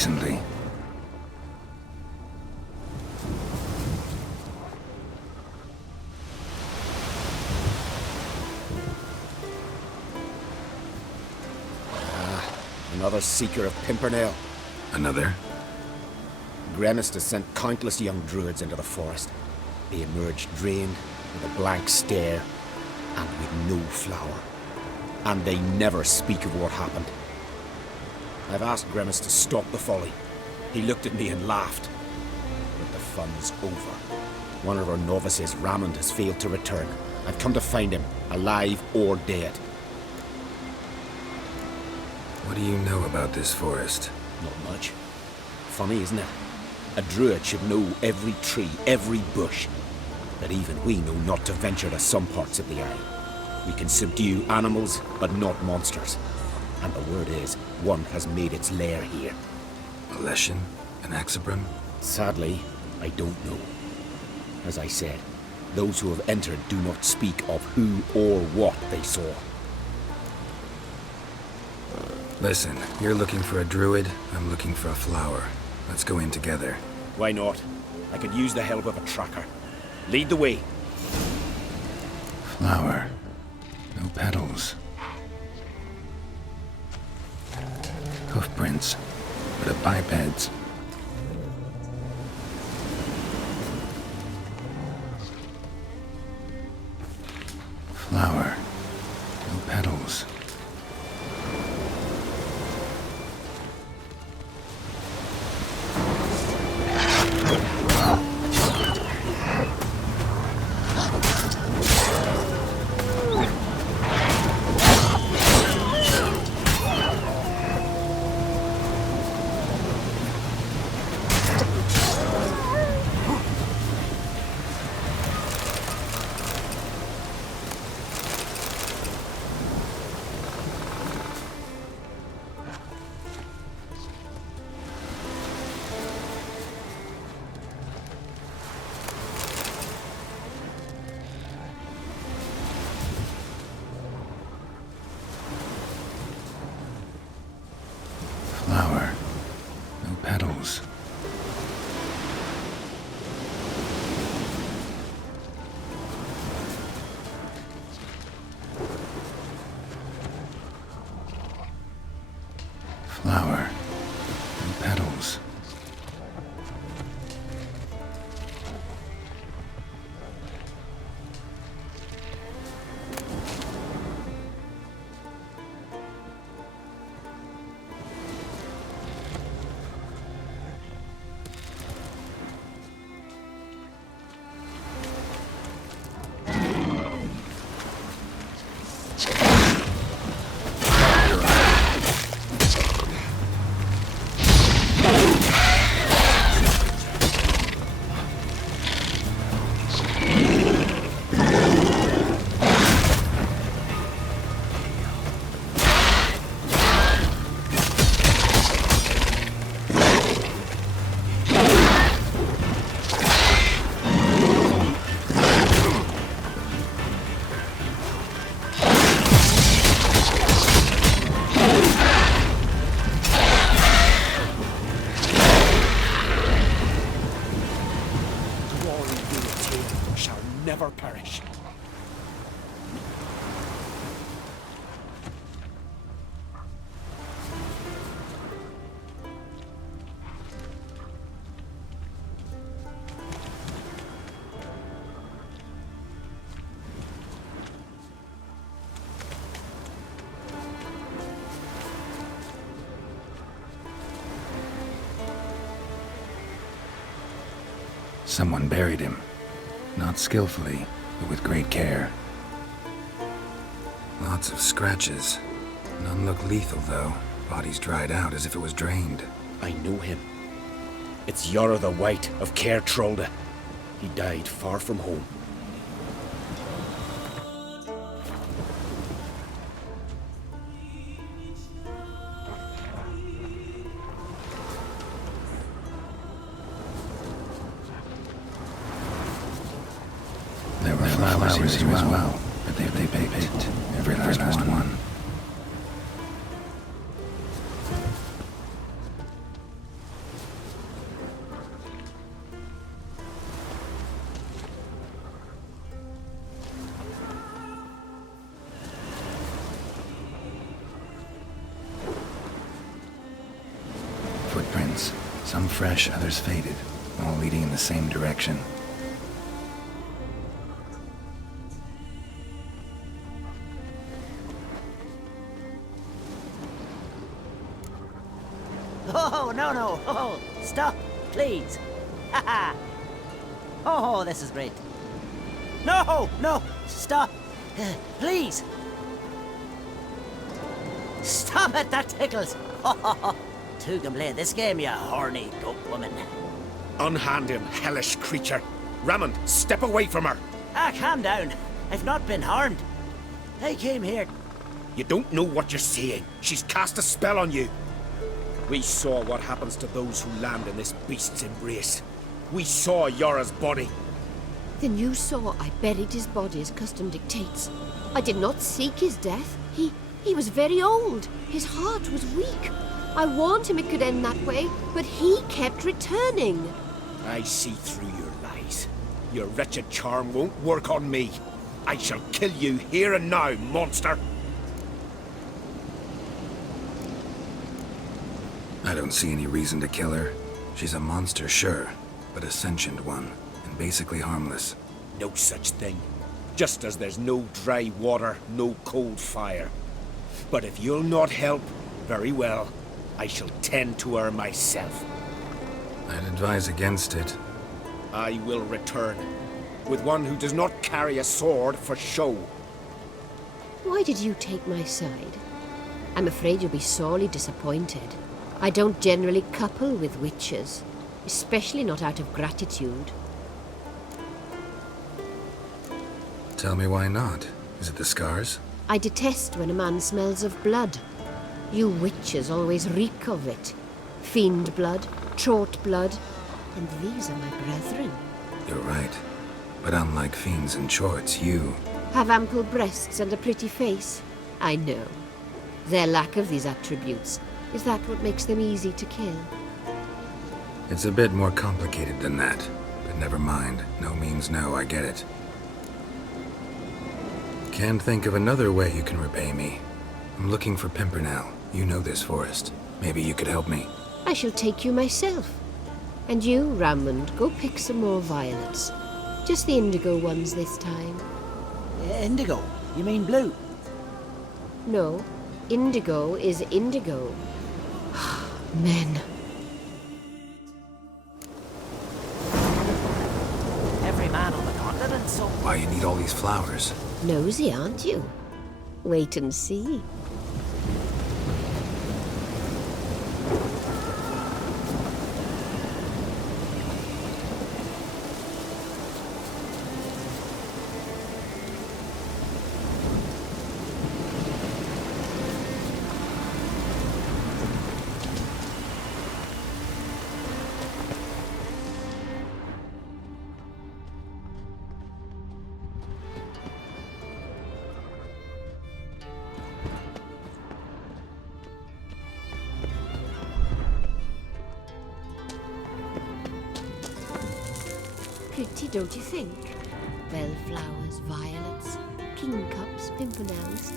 recently. Another seeker of Pimpernel. Another? Gremist has sent countless young druids into the forest. They emerge drained, with a blank stare, and with no flower. And they never speak of what happened. I've asked Gremist to stop the folly. He looked at me and laughed. But the fun's over. One of our novices, Ramond, has failed to return. I've come to find him, alive or dead. What do you know about this forest? Not much. Funny, isn't it? A druid should know every tree, every bush. But even we know not to venture to some parts of the isle. We can subdue animals, but not monsters. And the word is, one has made its lair here. A Leshen? An Axabrim? Sadly, I don't know. As I said, those who have entered do not speak of who or what they saw. Listen, you're looking for a druid, I'm looking for a flower. Let's go in together. Why not? I could use the help of a tracker. Lead the way. Flower. No petals. Hoofprints, but of bipeds. Flower. No petals. Flower. No petals. Flower. No petals. Never perish. Someone buried him. Not skillfully, but with great care. Lots of scratches. None look lethal, though. Body's dried out as if it was drained. I know him. It's Yara the White of Caer Trolda. He died far from home. There were flowers here as well, but they picked every last one. Some fresh, others faded, all leading in the same direction. Oh, no. Oh, stop, please. Haha. Oh, this is great. No, stop. Please. Stop it, that tickles. Two can play this game, you horny goat woman. Unhand him, hellish creature. Raymond, step away from her. Calm down. I've not been harmed. I came here. You don't know what you're saying. She's cast a spell on you. We saw what happens to those who land in this beast's embrace. We saw Yora's body. Then you saw I buried his body as custom dictates. I did not seek his death. He was very old. His heart was weak. I warned him it could end that way, but he kept returning. I see through your lies. Your wretched charm won't work on me. I shall kill you here and now, monster. I don't see any reason to kill her. She's a monster, sure, but a sentient one, and basically harmless. No such thing. Just as there's no dry water, no cold fire. But if you'll not help, very well. I shall tend to her myself. I'd advise against it. I will return, with one who does not carry a sword for show. Why did you take my side? I'm afraid you'll be sorely disappointed. I don't generally couple with witches, especially not out of gratitude. Tell me why not. Is it the scars? I detest when a man smells of blood. You witches always reek of it. Fiend blood, trot blood, and these are my brethren. You're right. But unlike fiends and chorts, you... Have ample breasts and a pretty face. I know. Their lack of these attributes, is that what makes them easy to kill? It's a bit more complicated than that. But never mind. No means no, I get it. Can't think of another way you can repay me. I'm looking for Pimpernel. You know this forest. Maybe you could help me. I shall take you myself. And you, Raymond, go pick some more violets. Just the indigo ones this time. Indigo? You mean blue? No, indigo is indigo. Men. Every man on the continent, so... Why you need all these flowers? Nosy, aren't you? Wait and see. Pretty, don't you think? Bellflowers, violets, kingcups, pimpernels.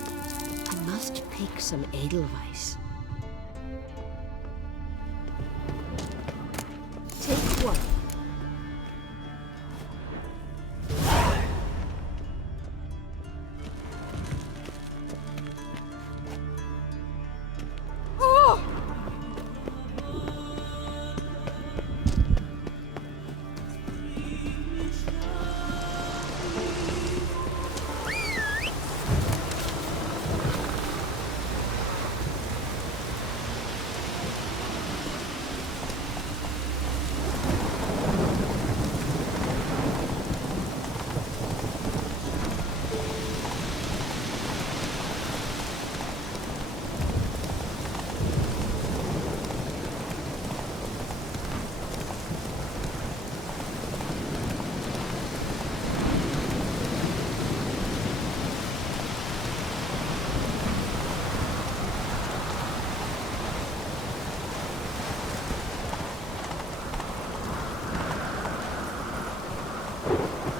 I must pick some edelweiss. Take one.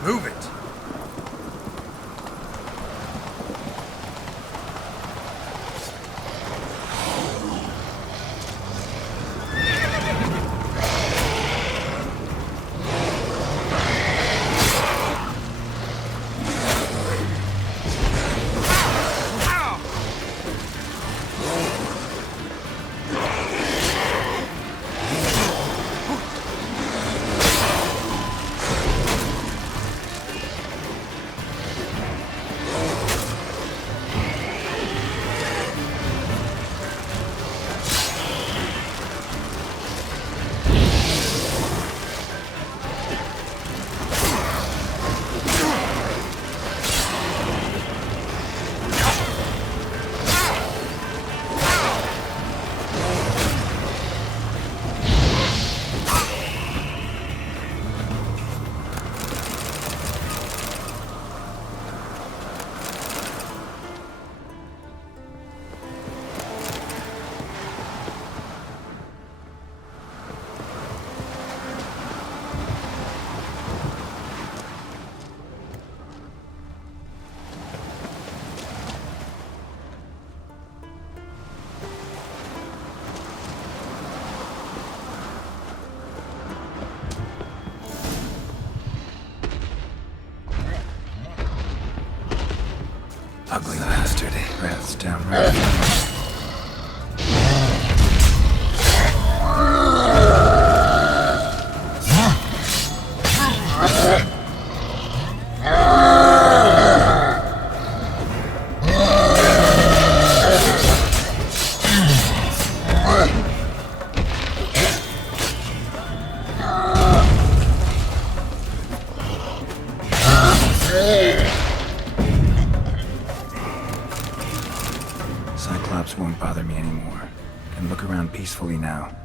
Move it! Ugly bastard. That's downright. Cyclops won't bother me anymore. Can look around peacefully now.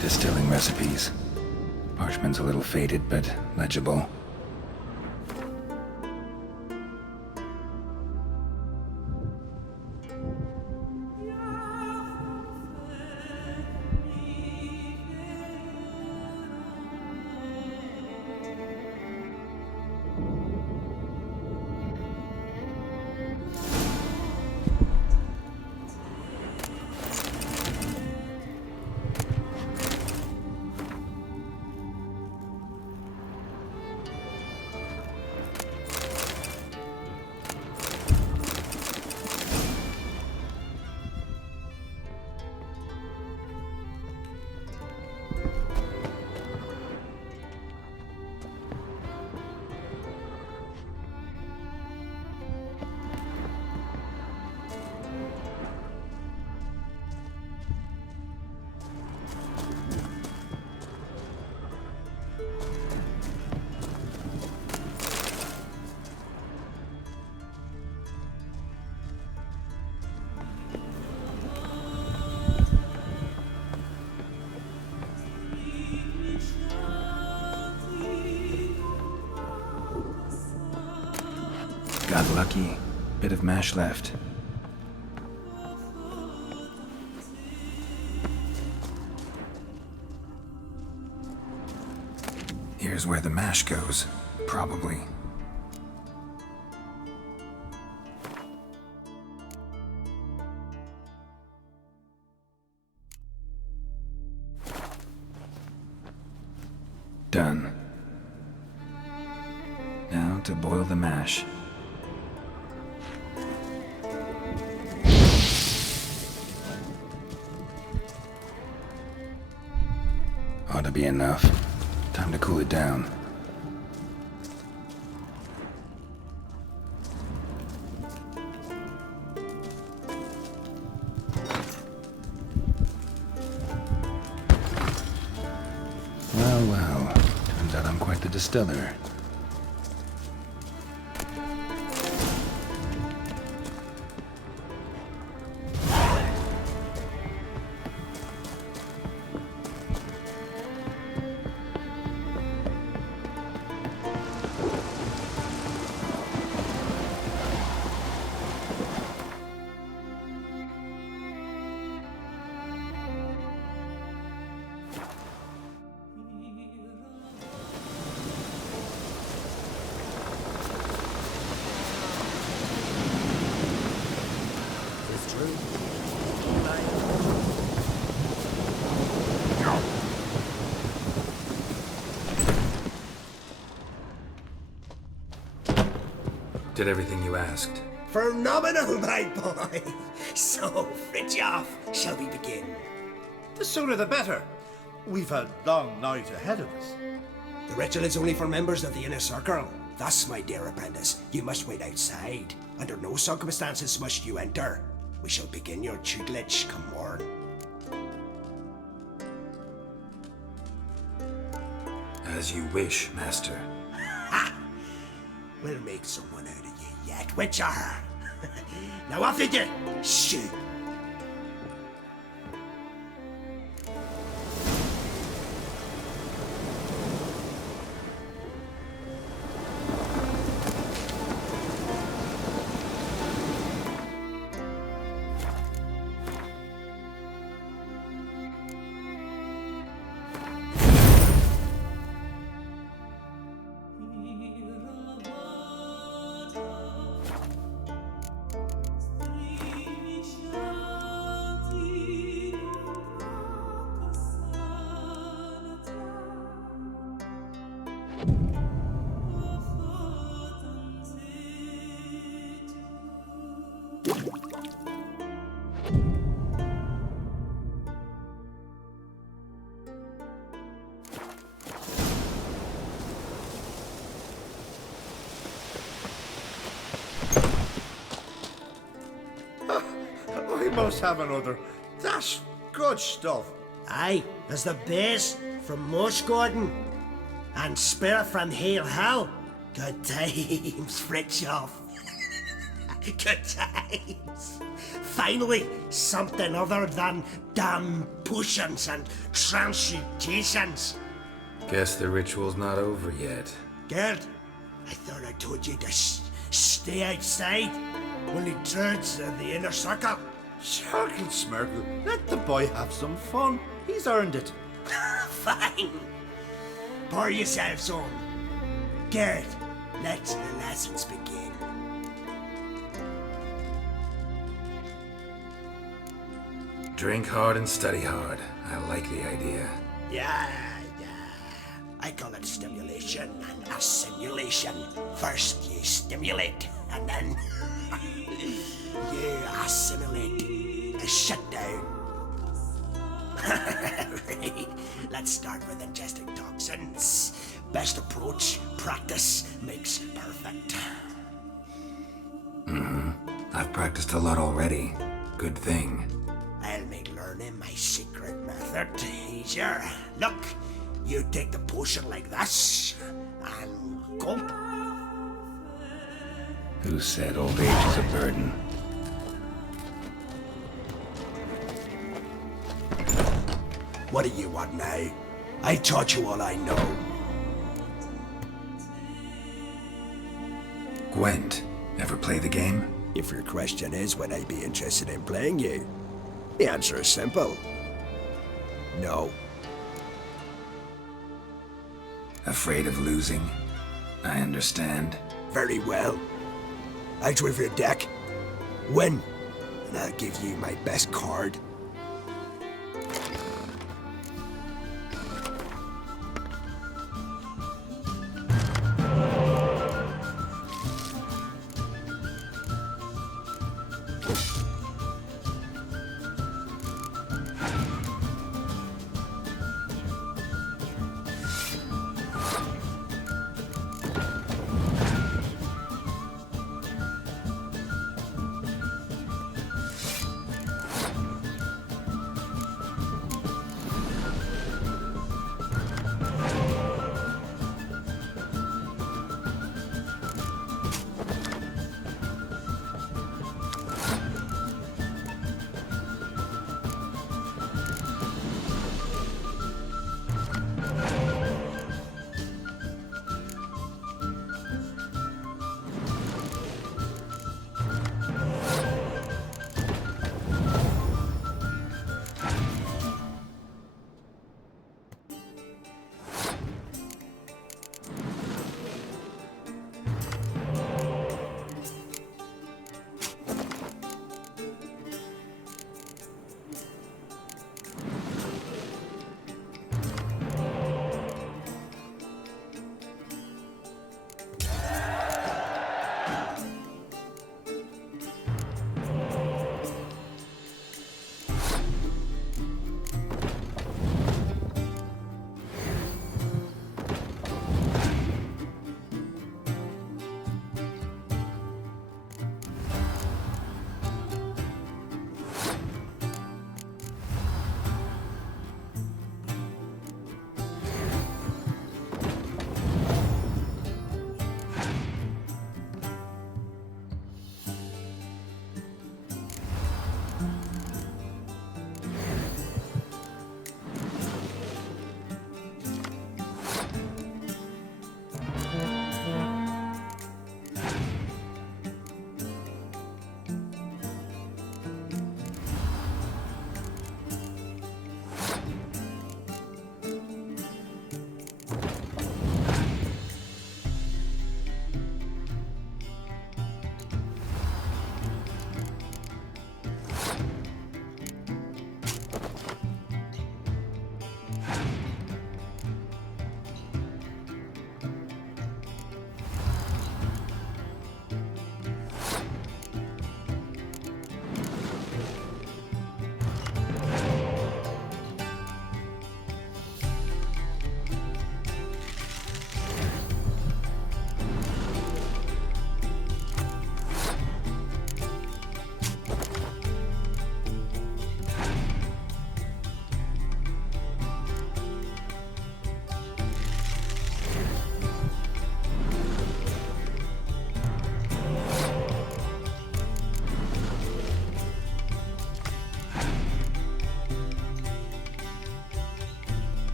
Distilling recipes. Parchment's a little faded, but legible. Got lucky. Bit of mash left. Here's where the mash goes. Probably. Done. Now to boil the mash. Ought to be enough. Time to cool it down. Well, well. Turns out I'm quite the distiller. Did everything you asked? Phenomenal, my boy. So, Fritjof, shall we begin? The sooner the better. We've a long night ahead of us. The ritual is only for members of the inner circle. Thus, my dear apprentice, you must wait outside. Under no circumstances must you enter. We shall begin your tutelage come morn. As you wish, Master. Ha! We'll make someone out of you yet, Witcher. Now off with you! Shoot! We must have another. That's good stuff. Aye, as the base from Moshgordon and Spirit from Hail Hell. Good times, Fritjof. Good times. Finally, something other than damn potions and transmutations. Guess the ritual's not over yet. Geralt, I thought I told you to stay outside. Only druids in the inner circle. Circle Smirkle, let the boy have some fun. He's earned it. Fine. Pour yourselves on. Geralt, let the lessons begin. Drink hard and study hard. I like the idea. Yeah. I call it stimulation and assimilation. First you stimulate, and then you assimilate. Shut down. Right. Let's start with ingesting toxins. Best approach, practice makes perfect. I've practiced a lot already. Good thing. I'll make learning my secret method easier. Look, you take the potion like this, and gulp. Who said old age is a burden? What do you want now? I taught you all I know. Gwent, ever play the game? If your question is would I be interested in playing you, the answer is simple. No. Afraid of losing? I understand. Very well. Out with your deck. Win, and I'll give you my best card.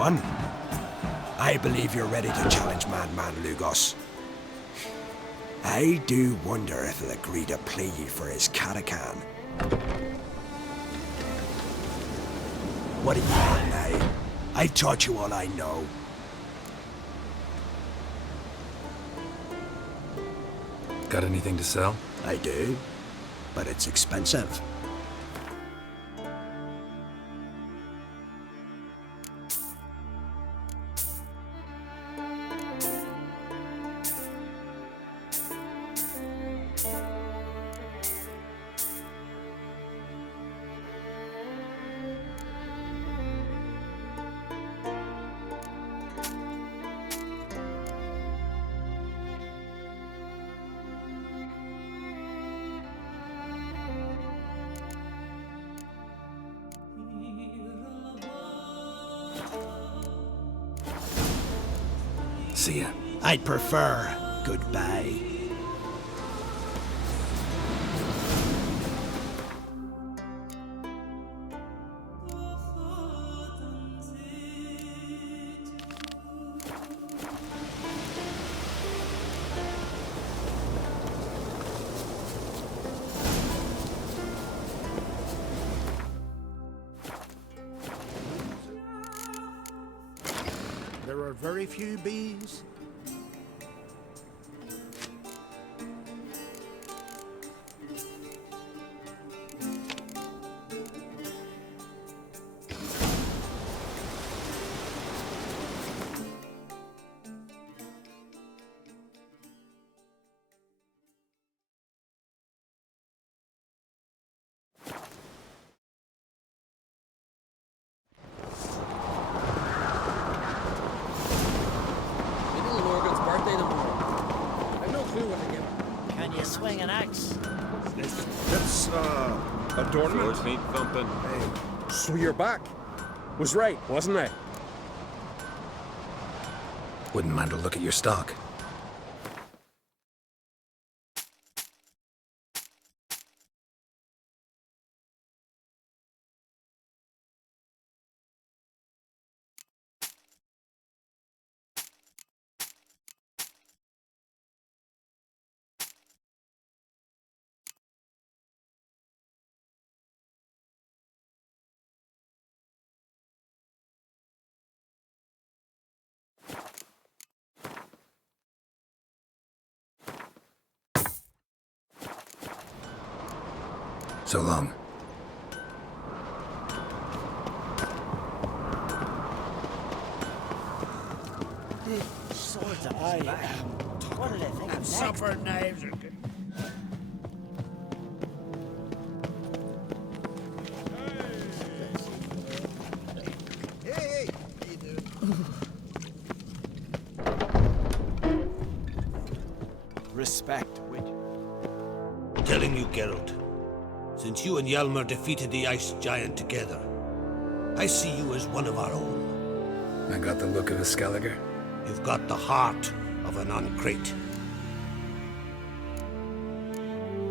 one. I believe you're ready to challenge Madman Lugos. I do wonder if he'll agree to play you for his catacan. What do you want now? I've taught you all I know. Got anything to sell? I do, but it's expensive. See ya. I'd prefer goodbye. There are very few bees. Swing an axe. That's, adornment. Floors need thumping. Hey, so you're back. Was right, wasn't I? Wouldn't mind a look at your stock. So long. Swords on his back. What do they think of next? Supper knives are good. Hey, how you doing? Respect, which... Telling you, Geralt, since you and Hjalmar defeated the Ice Giant together, I see you as one of our own. I got the look of a Skelliger. You've got the heart of an Uncrate.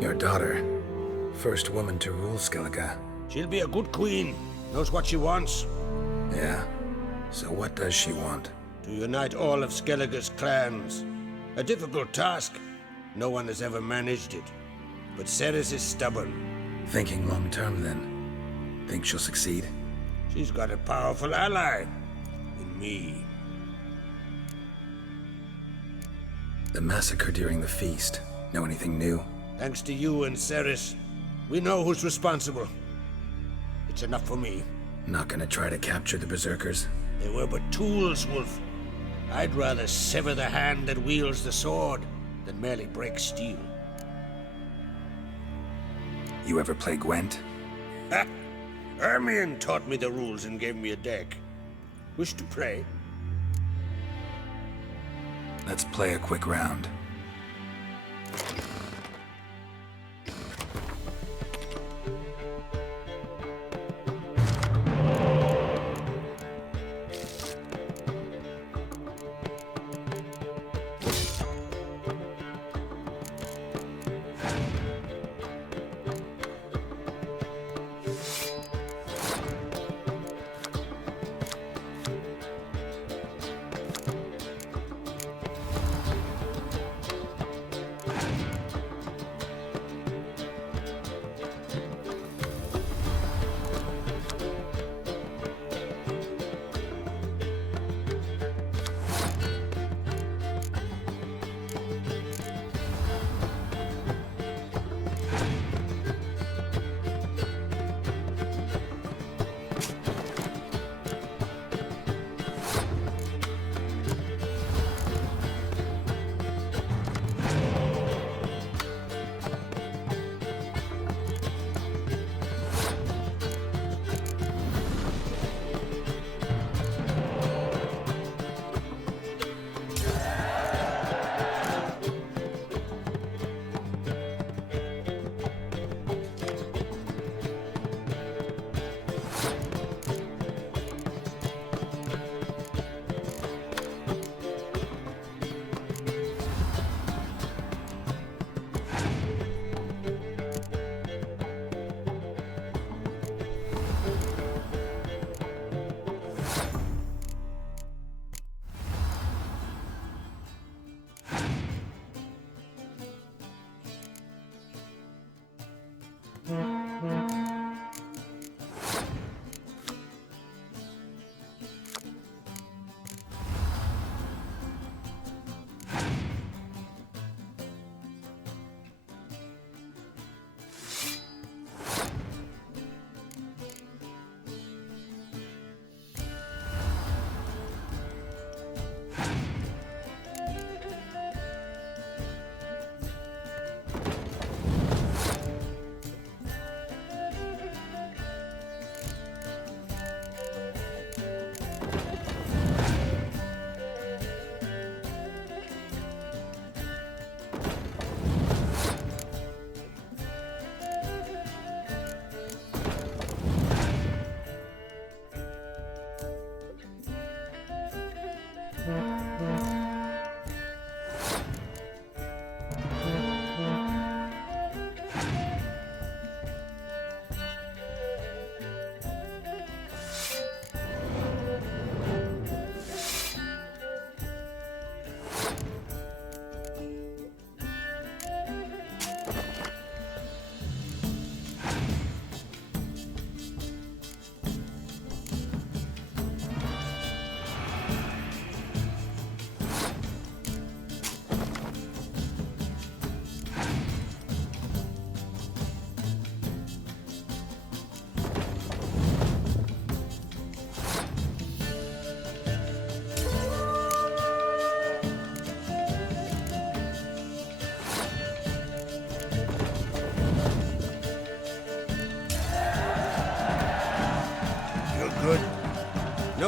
Your daughter. First woman to rule Skellige. She'll be a good queen. Knows what she wants. Yeah? So what does she want? To unite all of Skellige's clans. A difficult task. No one has ever managed it. But Ceres is stubborn. Thinking long term, then. Think she'll succeed? She's got a powerful ally. In me. The massacre during the feast. Know anything new? Thanks to you and Ceres, we know who's responsible. It's enough for me. Not gonna try to capture the Berserkers? They were but tools, Wolf. I'd rather sever the hand that wields the sword than merely break steel. You ever play Gwent? Ha! Ermion taught me the rules and gave me a deck. Wish to play? Let's play a quick round.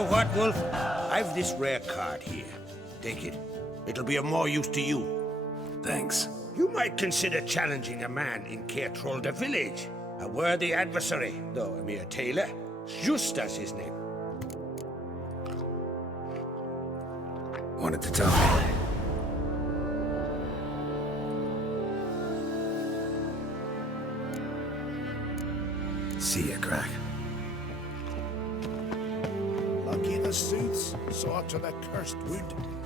know what, Wolf? I've this rare card here. Take it. It'll be of more use to you. Thanks. You might consider challenging a man in Caertrolda village. A worthy adversary, though a mere tailor. Justas his name. Wanted to tell me. See ya, Crack. Lucky the sooths saw to the cursed wood.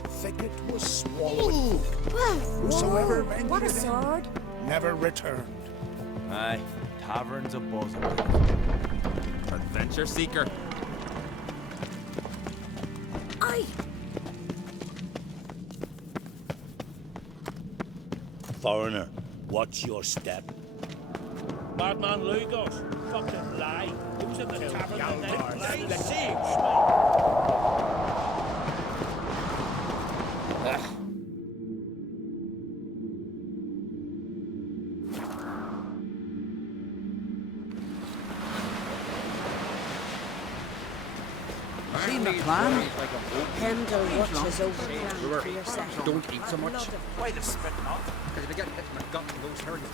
Thicket was swallowed. Whosoever ventured what a in, sword! never returned. Aye, tavern's a buzzing. Adventure seeker. Aye! Foreigner, watch your step. Madman Lugos, fucking lie. He was in the tavern and then blind siege. Seen the plan? Pendle watches over ground for yourself. Don't eat so much. Why the spit not? Because if you get hit in the gut and goes hurting,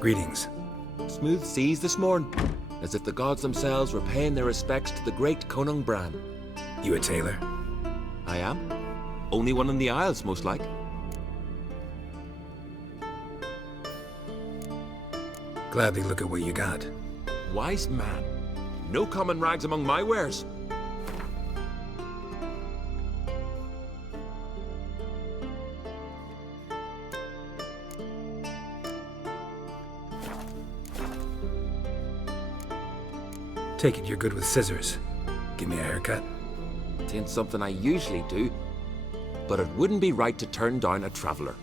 Greetings. Smooth seas this morn, as if the gods themselves were paying their respects to the great Conung Bran. You a tailor? I am. Only one in the Isles, most like. Gladly look at what you got. Wise man. No common rags among my wares. Take it you're good with scissors. Give me a haircut. It ain't something I usually do, but it wouldn't be right to turn down a traveler.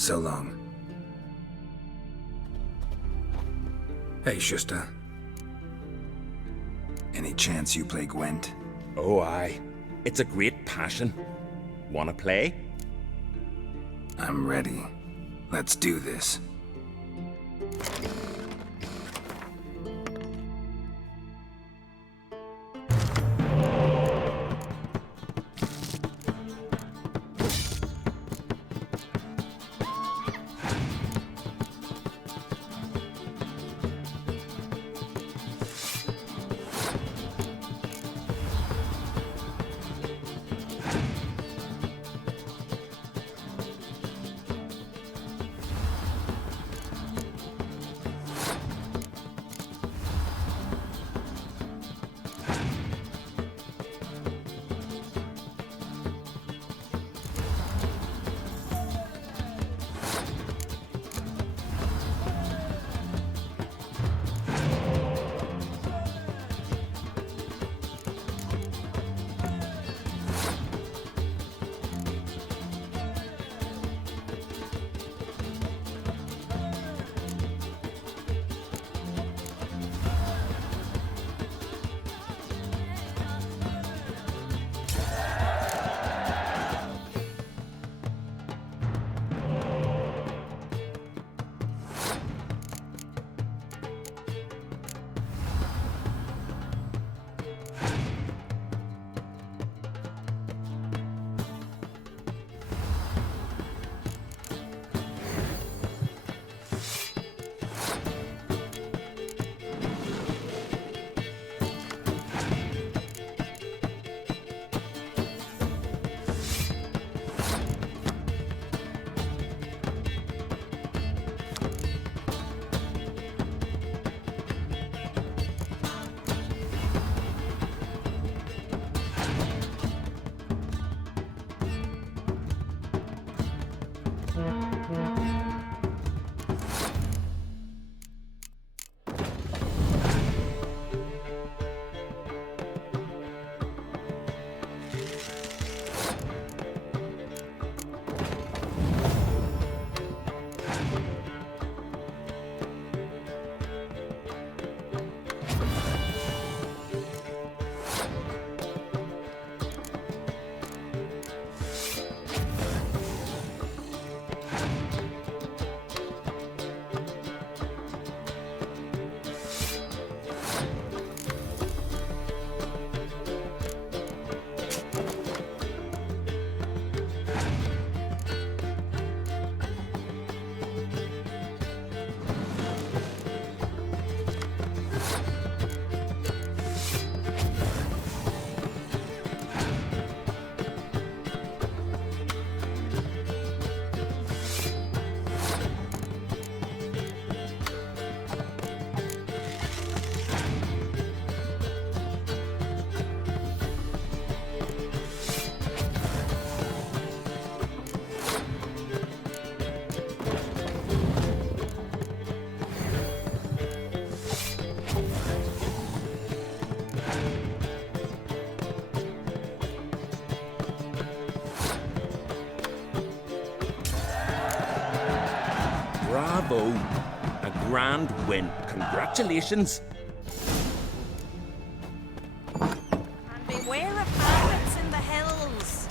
So long. Hey, Shusta. Any chance you play Gwent? Oh, aye. It's a great passion. Wanna play? I'm ready. Let's do this. Bravo! A grand win. Congratulations. And beware of bandits in the hills.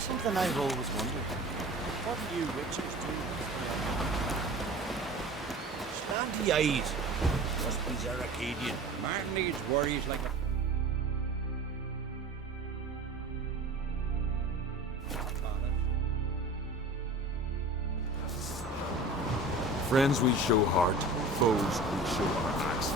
Something I've always wondered. What do you witchers do? Slanty-eyed. Must be Arcadian. Martin needs worries like a... Friends we show heart, foes we show our axe.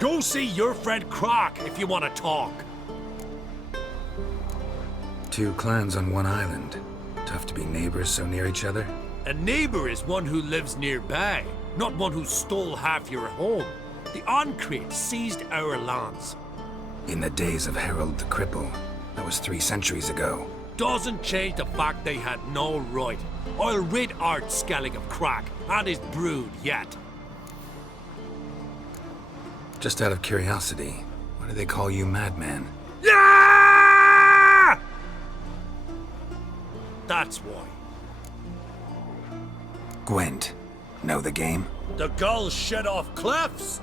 Go see your friend Croc if you want to talk. 2 clans on one island. Tough to be neighbors so near each other. A neighbor is one who lives nearby, not one who stole half your home. The Oncrate seized our lands. In the days of Harold the Cripple. That was 3 centuries ago. Doesn't change the fact they had no right. I'll rid Art Skellig of Crack and his brood yet. Just out of curiosity, why do they call you Madman? Yeah! That's why. Gwent. Know the game? The gulls shed off cliffs.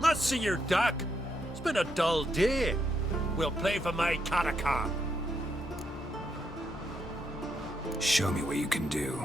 Let's see your deck. It's been a dull day. We'll play for my Catacan. Show me what you can do.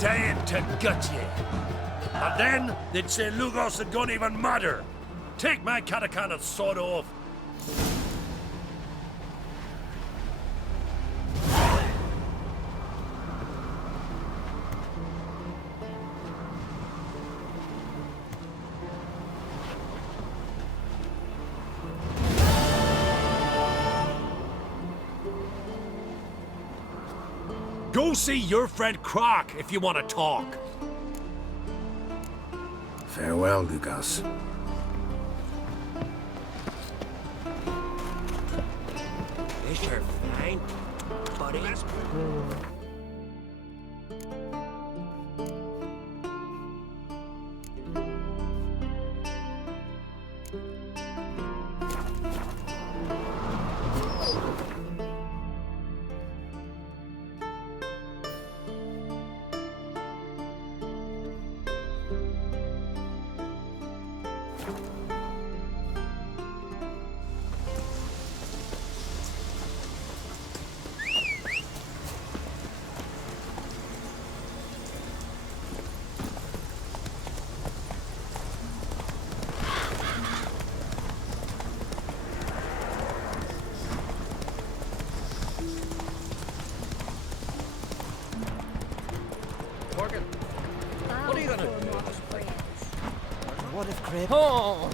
Dying to gut ye. And then they'd say Lugos and don't even matter. Take my Catacan and sod off. Go see your friend Croc if you want to talk. Farewell, Lugos. Is your fine? buddy. Morgan, what are you gonna do with this place? What if Crib? Oh!